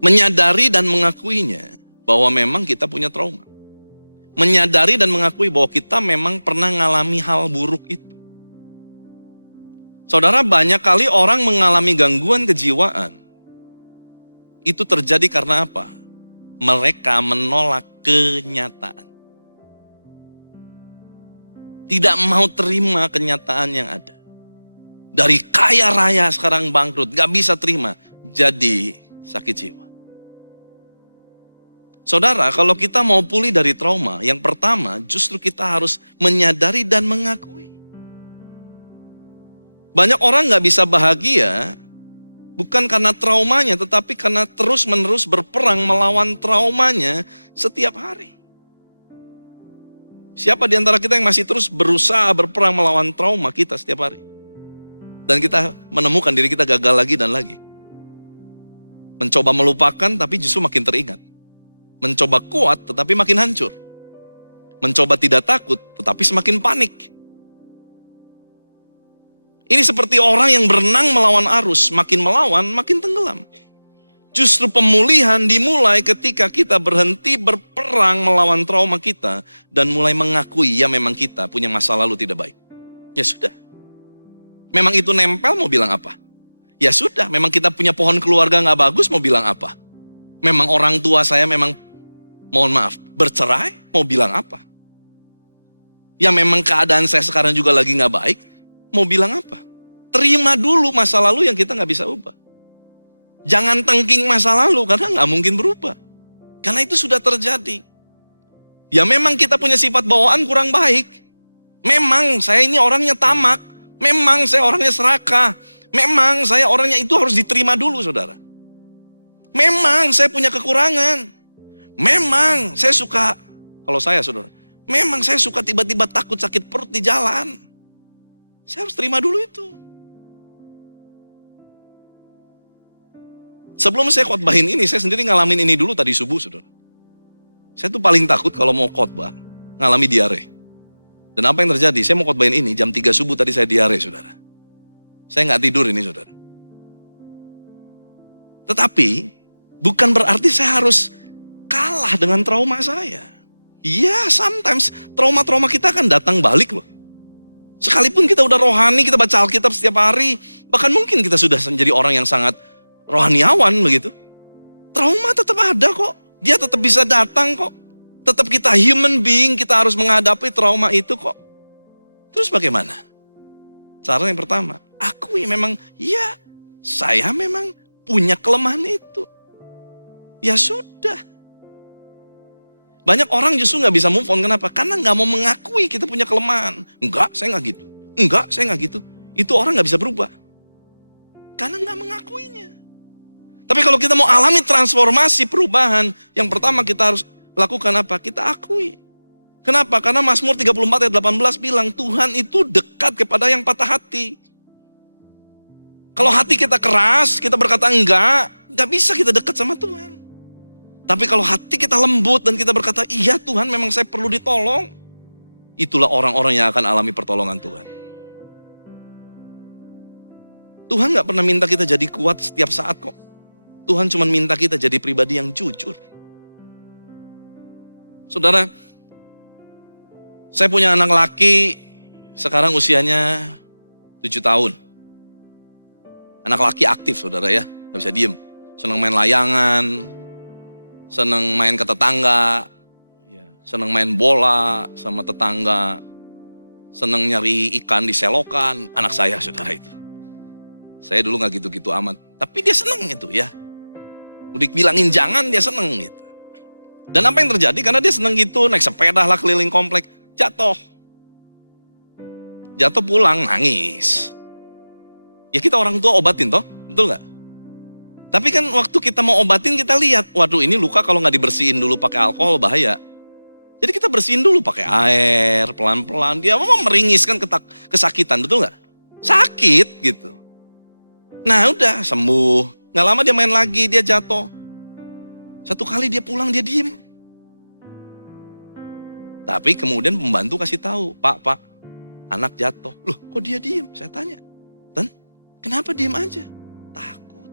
Menyadari dan mengakuinya bahwa memang kita punya trauma. Menyadari dan mengakui bahwa kita memang pernah mengalami hal buruk itu. Saudara, banyak kali orang mengalami gangguan kejiwaan. Itu terjadi karena apa? Mereka menolak kenyataan. Tidak mau terima kenyataan yang ada. Dari kaya raya sekarang bangkrut, gak bisa terima. Jadi sakit jiwa. Saudara, kalau kita mau pulih dari trauma, yang pertama justru kita harus menyadari dan mengakui. Banyak orang gak bisa bahagia, bukan karena traumanya, tetapi karena terus-menerus berperang melawan traumanya setiap hari. Siapa di antara kita yang masih terus berusaha berperang melawan trauma kita setiap hari? Dan kita menemukan diri kita gagal lagi dan lagi. Mencoba melupakan tapi justru makin teringat. Mencoba kuat tetapi makin hancur. Mencoba tidak takut tetapi semakin panik. Ini seperti orang yang berenang melawan arus, makin melawan makin tenggelam. Justru pemulihan dimulai ketika kita berhenti berperang melawan trauma kita dan mulai mengakui ya memang kita punya masa lalu tidak baik. Ya sudah. Memang itu nempel mau bilang apa? Ya sudah, memang kita punya pohon keluarga gak bagus mau bilang apa? Memang orang tua saya memang, mohon maaf, bercerai mau bilang apa? Ya memang keadaan saya sekarang juga lagi gak baik, mau bilang apa? Terima dulu masa lalu yang kita gak bisa ubah. Jangan tengking masa lalu karena gak mungkin berubah. Karena itu sudah terjadi. Ya memang kita punya sifat bawaan kurang baik. Memang saya ini orangnya tamak. Memang saya orangnya serakah. Memang saya orangnya itu harus diterima dulu saudara. Memang saya punya kekurangan. Memang saya suka, kalau saya saudara, memang saya suka tiba-tiba takut sakit perut di jalan. Saya harus terima dulu itu. Sebelum saya khotbahin ini, saya sendiri ngalamin ini dulu tadi subuh saudara. Saya tuh paling takut kalau mau khotbah, ngalami diare. Dan apa yang terjadi? Saya mau khotbahin ini, jam 3 subuh tadi saya diare saudara. Saya gak tidur ini saudara. Tetapi, bukan berarti saya harus kalah dengan trauma saya. Ya, sometimes trauma-trauma kita akan datang balik loh. Sekalipun kita udah rohani, kita baca Alkitab setiap hari, bahkan mungkin kita sudah menjadi orang yang sangat rohaniawan begitu. Trauma tetap ada kok. Dia tetap bisa datang kok. Tetap kita human being, kita harus menghadapi trauma itu kok. Terus bagaimana? Cara yang pertama, akui memang, ya saya memang punya kelemahan itu. Ya sudah. Banyak orang justru gak bisa move on, kenapa? Karena gak mau mengakui kita punya kelemahan. Enggak, saya gak gitu. Enggak, saya gak gitu. Itu orang gak bisa berubah. Karena gak mengakuinya. Tapi kalau kita mau alami transformasi perubahan, yang pertama kita harus lakukan apa? Kita akui. Kenapa? Karena Mazmur 34 ayat 18 bilang, Tuhan itu dekat kepada yang patah hati. Kalau hati kita keras, kita berkata enggak bisa kita dekat sama Tuhan. Tapi kalau hati kita lembut dan kita berkata, iya Tuhan memang saya perlu ditolong. Itulah orang-orang yang akan alami pertolongan Tuhan. Tuhan gak pernah minta kita jadi kuat setiap saat kok. Tuhan cuma minta kita jadi pribadi yang jujur. Saudara, saya punya anak laki, sekarang usianya 7 tahun. Anak laki aktif saudara ya, gak bisa diem. Senang main layangan, senang main ke tetangga, senang main bola sama tetangga, senang nyari ikan di selokan. Anak saya saudara itu. Saya dulu gak gitu-gitu amat, tapi dia senang itu ya. Udah bilangin jangan, dia senang gitu. Dan apa yang terjadi? Karena dia senang gitu, naik sepeda lah keliling komplek, jatuh. Jatuh pulang, nangis. Ya kita orang tua obatin toh, betul gak? Tapi kan waktu kita mau obatin kita lihat, waduh ini luka kalau gak dibersihin dulu pakai alkohol bahaya. Jadi kita bersihin dulu pakai air, pelan-pelan. Dia mau meringiskan kesakitan, betul gak? Sakit gitu. Nah udah sembuh, gak lama dia main lagi, dia jatuh. Satu kali dia pulang, dia diem. Tapi kemudian pembantu kasih tahu, Pak, anak jatuh. Loh kok dia diem? Saya tanya. Dan kenapa diem aja? Takut.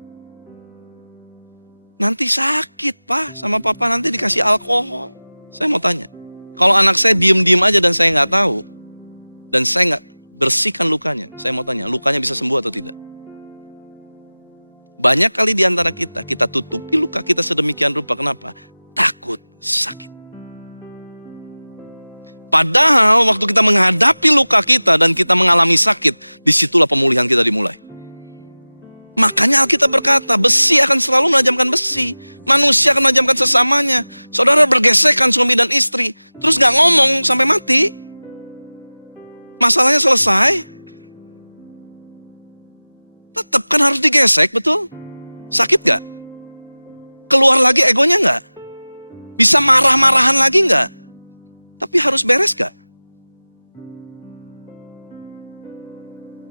Nanti sakit Pak, sama Papa nanti dikasih alkohol. Saya mau tanya, kalau anak saya diem-diem aja dan saya nggak tahu, dan saya nggak bersihkan lukanya, saya mau tanya, lukanya bisa sembuh atau tidak? Banyak kali di antara kita tutupi luka kita sedemikian rupa. Kenapa? Takut sakit. Padahal waktu kita menghadapi luka kita dan kita mengalami sakit, disitulah pemulihan kita dimulai. Makanya Alkitab berkata, besi akan selalu menajamkan besi. Manusia akan menajamkan sesamanya. Saudara bergesekan suami dan istri, terus gak ngomong sampai mati. Masalahnya selesai. Tetap kan harus digesek, betul? Sakit gak? Keluar lagi egonya gak? Bisa marah-marahan lagi gak? Tapi harus beres gak?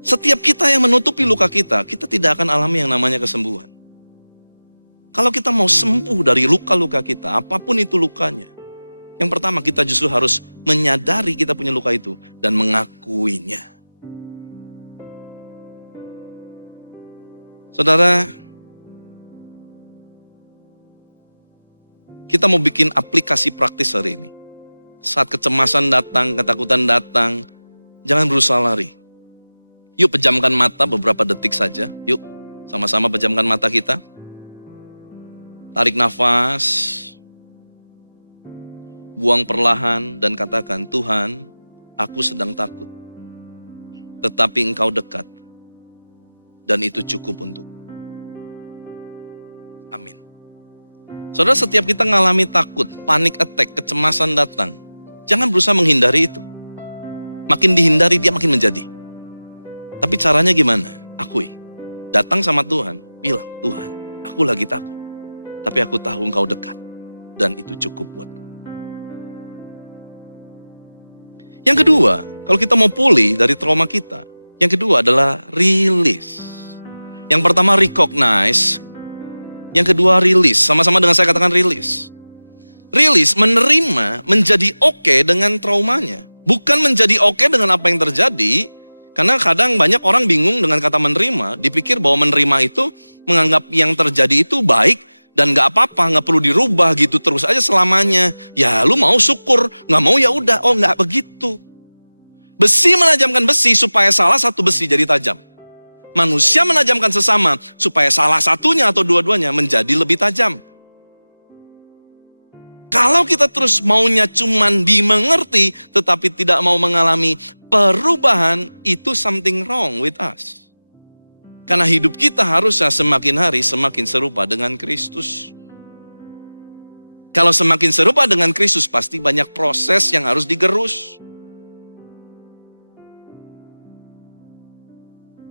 Setiap kita yang menutupi luka kita tidak akan alami yang namanya kesembuhan. Kalau kita mau sembuh dari luka-luka kita, apapun itu lukanya, yang pertama kita justru harus menyadari kita punya luka itu dan mengakuinya. Saudara, kita mau bikin aplikasi praktis hari ini. Saat kecemasan datang, ketakutan datang, jangan berusaha lari. Yuk pejamkan mata beberapa detik saja. Yuk sama-sama pejamkan mata kita. Tarik nafas. Buang perlahan dan katakan, Tuhan, aku sedang takut. Tetapi Engkau dekat. Dan itu cukup untuk. Amin. Saudara, setiap kita mengalami takut, panic attack, kecemasan datang. Jangan berusaha menghindari itu. Makin dihindari dia makin menjadi. Tapi caranya gimana? Akui. Datang sama Tuhan, bilang, Tuhan, aku lagi takut. Tapi aku tahu Engkau dekat. Dan itu cukup buatku. Yang kedua, kalau kita mau pulih dari trauma kita, yang kedua adalah release. Yang pertama recognize, yang kedua release. Sama-sama dengan saya katakan release. Release, menerima, menjadi oke dengan traumanya. Bukan menjadi oke dengan apa yang terjadi. Karena kadang banyak orang bingung dengan kata menerima. Dipikir bahwa menerima itu menganggap yang terjadi itu baik. Dan gak apa-apa, gak perlu dirubah gitu terus aja selamanya. Ya lu mau syukur, gak mau ya udah. Oh gak begitu. Besi menajamkan besi supaya salah satu besi jadi tajam. Manusia menajamkan sesama supaya salah satunya atau dua-duanya menjadi lebih tajam. Kalau kita terus maunya cuman dimengerti tetapi tidak mau mengalami perubahan, itu something wrong with us. Karena hidup kita harusnya semakin hari semakin serupa dengan Kristus. Kalau semakin serupa dengan Kristus pasti banyak proses yang harus digerus.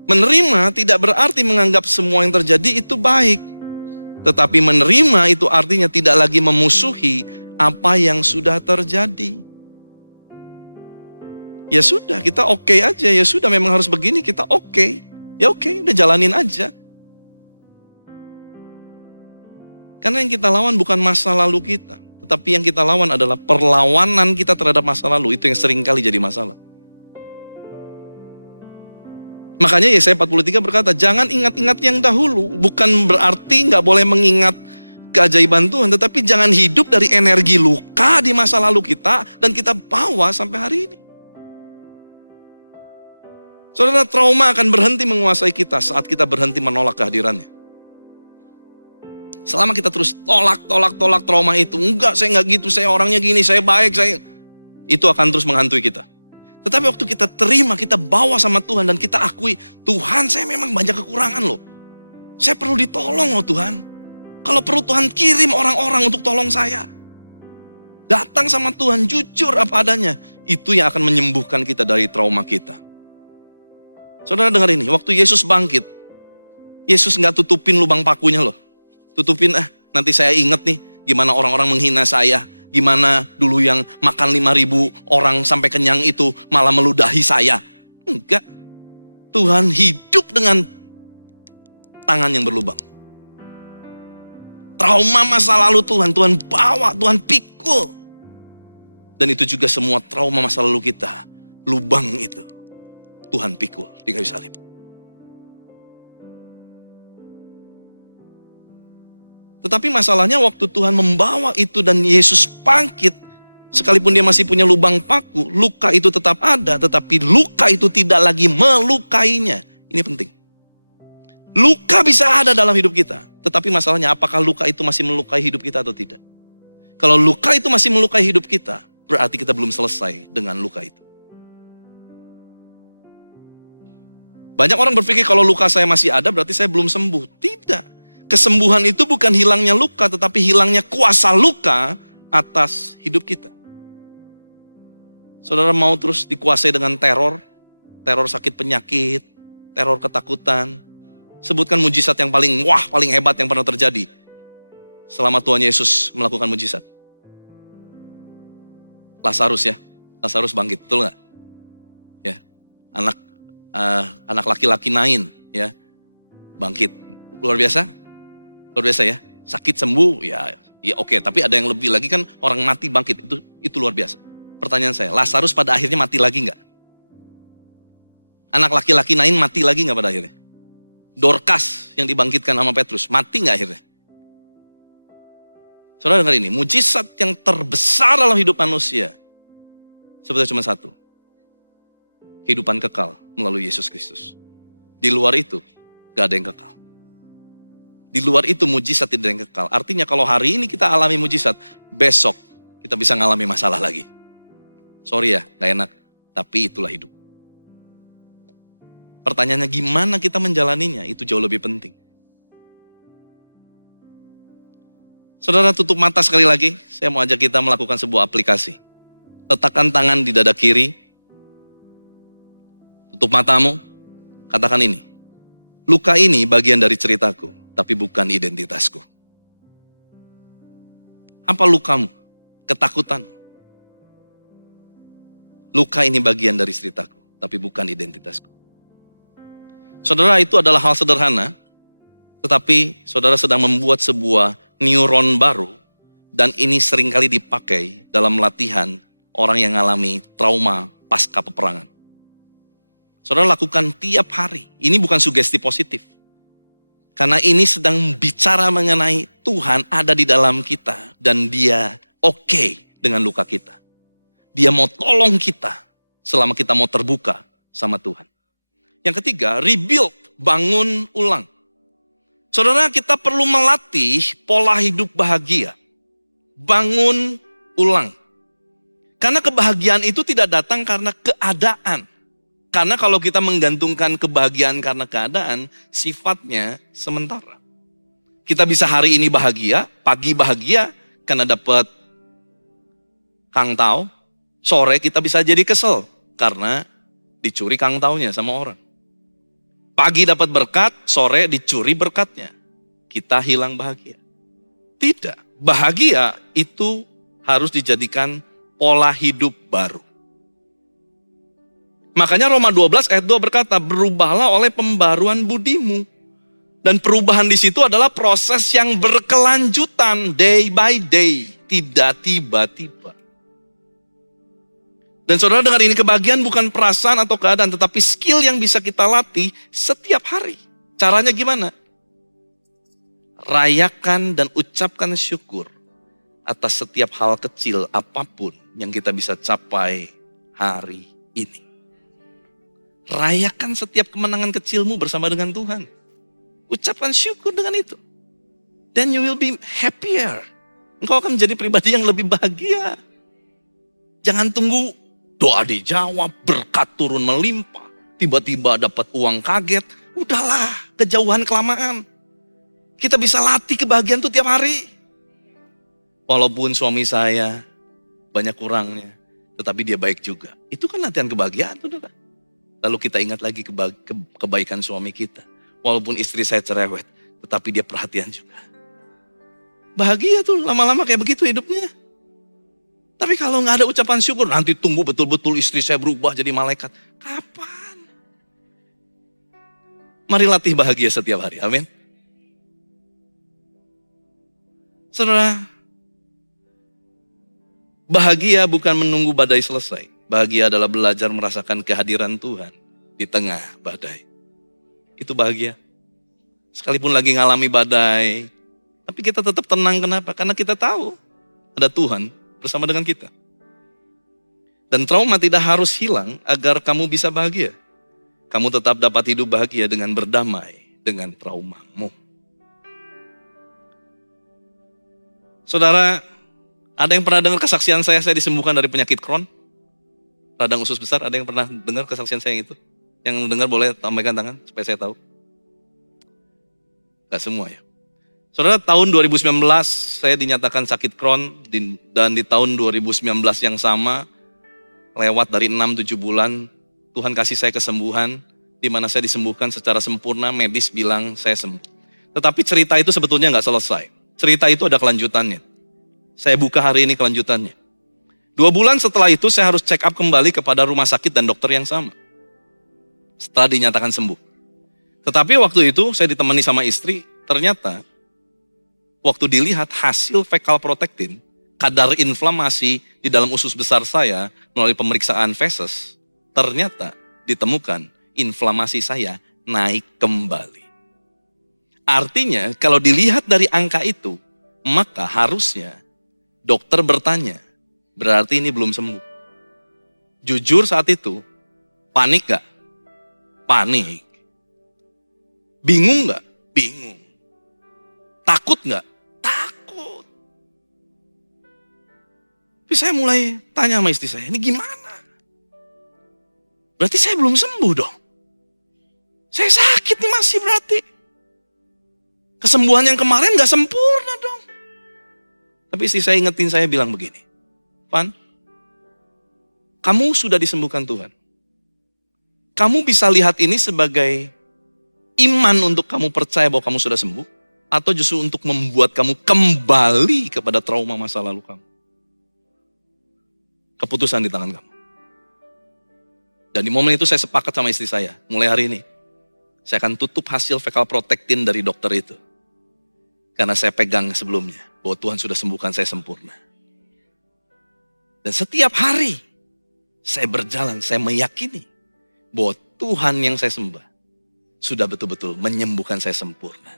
Menerima tidak berarti menganggap semua yang terjadi itu baik. Tetapi menerima itu artinya tidak lagi memusuhi apa yang sudah terjadi. Ya sudah, kita oke aja. Ya sudah, memang harus begini, kita oke. Ya oke, udah jalanin aja. Karena yang kita lawan bukan masa lalu kita. Tetapi yang kita lawan adalah perlawanan kita terhadap masa lalu. Itu yang sering kali jadi masalah. Makanya Yesaya 43 berkata, jangan ingat-ingat yang dahulu. Bukan berarti nggak boleh mengingat keajaiban Tuhan, tetapi jangan hidup dari energi luka di masa lalu kita dan kita bawa sampai hari ini. Saudara, trauma akan berhenti menguasai kita saat kita berhenti menolak kehadirannya. Selama kita terus tolak trauma itu, enggak, saya enggak gitu, saya orangnya gini, saya baik, itu akan terus menghantui kita. Tetapi waktu kita terima, kita bawa sama Tuhan dan kita akui, Tuhan, saya memang banyak kekurangan loh. Saya perlu ditolong loh Tuhan. Kalau perlu Tuhan kirim orang-orang untuk tolong saya. Datang sama Tuhan, jujur apa adanya. Itu yang akan menyembuhkan kita dari trauma kita. Saudara dengar ini, waktu Yesus bangkit, Yesus nggak tutupin lubang pakunya loh. Tutupin, nanti saya inget nih gimana orang-orang menghina saya. Gimana dulu yang makan 5.000 orang sampai kenyang itu malah meludahi saya. Enggak. Tuhan hidup dengan tangan yang berlubang. Trauma masa lalu Tuhan bawa, Tuhan pikul. Dan itu juga semua trauma masa lalu kita. Lubang itu Tuhan pikul di kayu salib. Tetapi masalahnya waktu Tuhan membawa itu dan Yesus bangkit, sekalipun dia masih punya lubang paku, luka itu tetap ada, tetapi luka itu tidak lagi melukainya. Ini penting. Luka bisa ada dalam hidup kita, tetapi masalahnya apakah luka itu masih melukai hidup kita atau tidak? Kalau luka itu masih melukai hidup kita, berarti kita belum selesai dengan luka itu. Banyak orang berpikir kalau luka saya masih ada berarti saya belum sembuh. Tidak. Kesembuhan itu bukan hilangnya luka, tetapi hilangnya kuasa luka atas hidup kita. Saudara mau terus dikuasai dengan teror sakit penyakit, teror ketakutan. Sebutkan mujizat yang paling hebat yang pernah terjadi selama Tuhan Yesus melakukan mujizat. Lazarus ya, Lazarus bangkit, betul nggak? Ya, anak laki-laki Nain ya, bangkit, luar biasa. Luar biasa ya, sakit sembuh, ya oke. Tapi ada yang lebih lagi kan orang mati bangkit, itu luar biasa. Pertanyaan saya, Lazarus pada akhirnya mati lagi nggak? Anak laki-laki Nain mati lagi nggak pada akhirnya? Dorcas yang dibangkitkan sama Petrus, mati nggak akhirnya? Saudara dengar ini, mujizat yang terbesar dalam hidup manusia sebetulnya cuma satu. Kehidupan kekal melalui Yesus Kristus. Di luar itu gak ada yang kekal. Di luar itu mujizat tidak ada yang kekal. Artinya kalau hari ini kita alami mujizat, besok kita bisa ngalami masalah lagi. Sorry ya, gak enak. Tapi itulah hidup. Pertanyaannya gimana kita menjalaninya, itu jauh lebih penting. Saudara tutup mata sekali lagi, saya mau ajak kita melakukan sebuah aplikasi. Letakkan tangan di dada kiri, tutup matamu, katakan ini. Luka ini bagian dari ceritaku, tapi bukan identitasku. Apa lukamu? Ketakutan. Luka ini bagian dari ceritaku, tapi bukan identitasku. Saudara, itu adalah hal sederhana, tetapi saudara sedang membuat sebuah neuron baru, dan ini seringkali dipakai dalam latihan orang yang mengalami trauma pasca peperangan. Saudara lakukan tiap hari, ini bukan sugesti positif. Karena ini sedang bicara mengenai Tuhan ada di dalam kita, dan dia oke dengan luka kita. Dia mau tolong kita selama kita mau terbuka sama Tuhan. Yang ketiga, rebuild, bangun ulang. Saudara, kita perlu melatih pola hidup bahagia. Bangun ulang. Karena kebahagiaan itu tidak datang karena keadaan. Karena kalau kita menggantungkan kebahagiaan karena keadaan, sifatnya sementara. Kita bisa hari ini bahagia, pagi bahagia karena dapat kangtau. Sore kita bisa jadi kesel karena dicuri kangtaunya sama orang. Pagi dapat berkat, sore dicuri berkatnya. Kita hilang bahagia. Tidak, bahagia itu harus dijadikan pola hidup baru. Makanya Roma 12 ayat 2 berkata, berubahlah oleh pembaruan budimu. Dan perubahan di situ adalah proses yang berkelanjutan, day by day, tidak tiba-tiba. Dan saudara dengar ini, kebahagiaan bukan perasaan atau keadaan, tetapi skill yang bisa kita latih setiap hari. Caranya gimana? Rayakan dan ucapkan syukur atas setiap hal kecil apapun yang kita bisa capai hari ini. Rayakan setiap kemenangan kecilmu bersama dengan Tuhan. Ucapkan syukur dengan itu. Then you will be happier. Engkau akan menjadi pribadi yang lebih bahagia. Jangan tunggu doa dijawab, berkat turun melimpah. Tiba-tiba dapat uang kaget. Udahlah, kejauhan kelamaan. Kita bisa latih kebahagiaan itu tiap hari. Walaupun suami saya banyak kurangnya, tetapi dia baik juga. Itu kan latihan kebahagiaan, saudara. Lalu kita ingat lagi kebaikan suami kita. Walaupun istri saya cerewet, tetapi dia perhatian juga. Bahagia tuh, lama-lama kayak begitu hidupnya. Tapi kalau nggak ada ucapan syukur, nanti tunggu betul-betul istri saya berubah jadi malaikat. Kapan? Mari latih bahagia setiap hari, amin. Saudara, bahagia bukan menunggu badai selesai. Bahagia adalah belajar merasakan kehadiran Tuhan di tengah badai. Itu bahagia. Sekalipun lagi ngalami badai, tapi kita tetap tenang. Kenapa? Karena kita tahu ada Tuhan bersama dengan kita. Dan trauma tidak harus hilang agar kamu bisa bahagia. Kamu tetap dapat hidup bahagia dengan berdamai dengan traumamu. Saudara, ada yang pernah dengar kesaksian saya disembuhkan dari penyakit Crohn? Radang usus besar, ada yang pernah dengar kesaksian saya itu? Yang dengar boleh tambahkan tangan supaya saya tahu. Gak semua ya. Saudara, tahun 2019 saya dinyatakan sakit Crohn dan di tahun 2019 yang sama, lewat dari 6-7 bulan, Tuhan kasih saya kesembuhan, di mana saya disembuhkan secara sempurna, medis bilang saya sembuh. Tetapi cerita itu sebetulnya gak selesai. Cerita itu ada kelanjutannya. Saya buka hari ini kelanjutannya. 2 bulan setelah itu saya harus check up kembali kepada rumah sakit dan dokter yang sama. Setelah dinyatakan sembuh. Tetapi waktu itu saya ditemani sama istri, ternyata waktu dilihat hasil fecal protectin, kadar inflamasi di dalam usus besar saya melalui pemeriksaan feses, ternyata ditemukan inflamasi saya naik kembali. Artinya kalau dilihat dari angka itu, maka harusnya dokter bertanya, berarti ini belum sembuh. Jujur saat itu, panik gak? Panik. Bingung gak? Bingung. Takut gak? Takut. Tapi saya mulai tanya sama istri saya, ini gimana? Berarti saya belum sembuh dong. Saya sakit nih masih berarti. Kesembuhan yang kemarin gak sempurna dong. Tapi istri saya ingetin saya bilang begini, Pan, kamu sudah disembuhkan Tuhan. Kamu bisa lihat ini sebagai iman untuk kamu percaya bahwa kamu sudah sembuh, atau justru untuk membuat kamu kembali kepada trauma masa lalu kamu. Keputusan di tangan kamu. Dan di momen itu saya sepakat sama istri saya, mulai hari ini, saya akan tutup hasil fecal protectin dari dokter itu. Karena saya pegang sebelumnya, bahwa Tuhan sudah sembuhkan saya sempurna. Dan setiap hari, saya berjalan, saya meyakini, bahwa Tuhan yang saya sembah, sudah betul-betul menyembuhkan saya sempurna.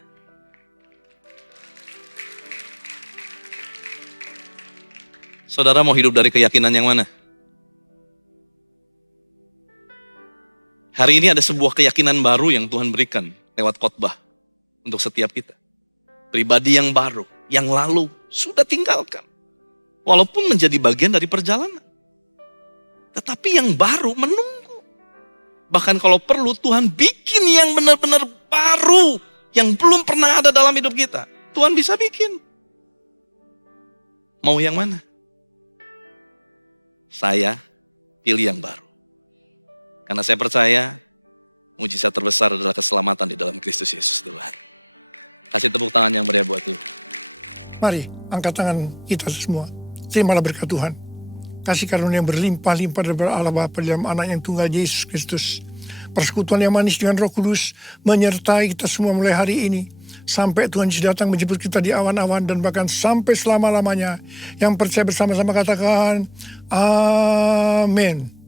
Saudara mau hidup dari keyakinan yang mana? Hari ini ada sebuah keyakinan baru yang Tuhan berikan lewat khotbah untuk setiap kita. Pribadi yang baru, yang lalu sudah tinggalkan. Walaupun menjadi bagian dari perjalanan. Tetapi yang baru menunggu. Bahkan kalau perlu Tuhan bikin yang benar-benar baru. Yang belum pernah ada dalam hidup kita. Tuhan bisa bikin. Mau yang mana? Saya pilih yang baru. Karena saya percaya mujizat terbesar adalah keselamatan di dalam Kristus Yesus Tuhan. Kasih tepuk tangan yang meriah buat Tuhan. Mari angkat tangan kita semua. Terimalah berkat Tuhan. Kasih karunia yang berlimpah-limpah dari Allah Bapa dalam anak yang tunggal Yesus Kristus. Persekutuan yang manis dengan Roh Kudus menyertai kita semua mulai hari ini sampai Tuhan Yesus datang menjemput kita di awan-awan dan bahkan sampai selama-lamanya. Yang percaya bersama-sama katakan amin.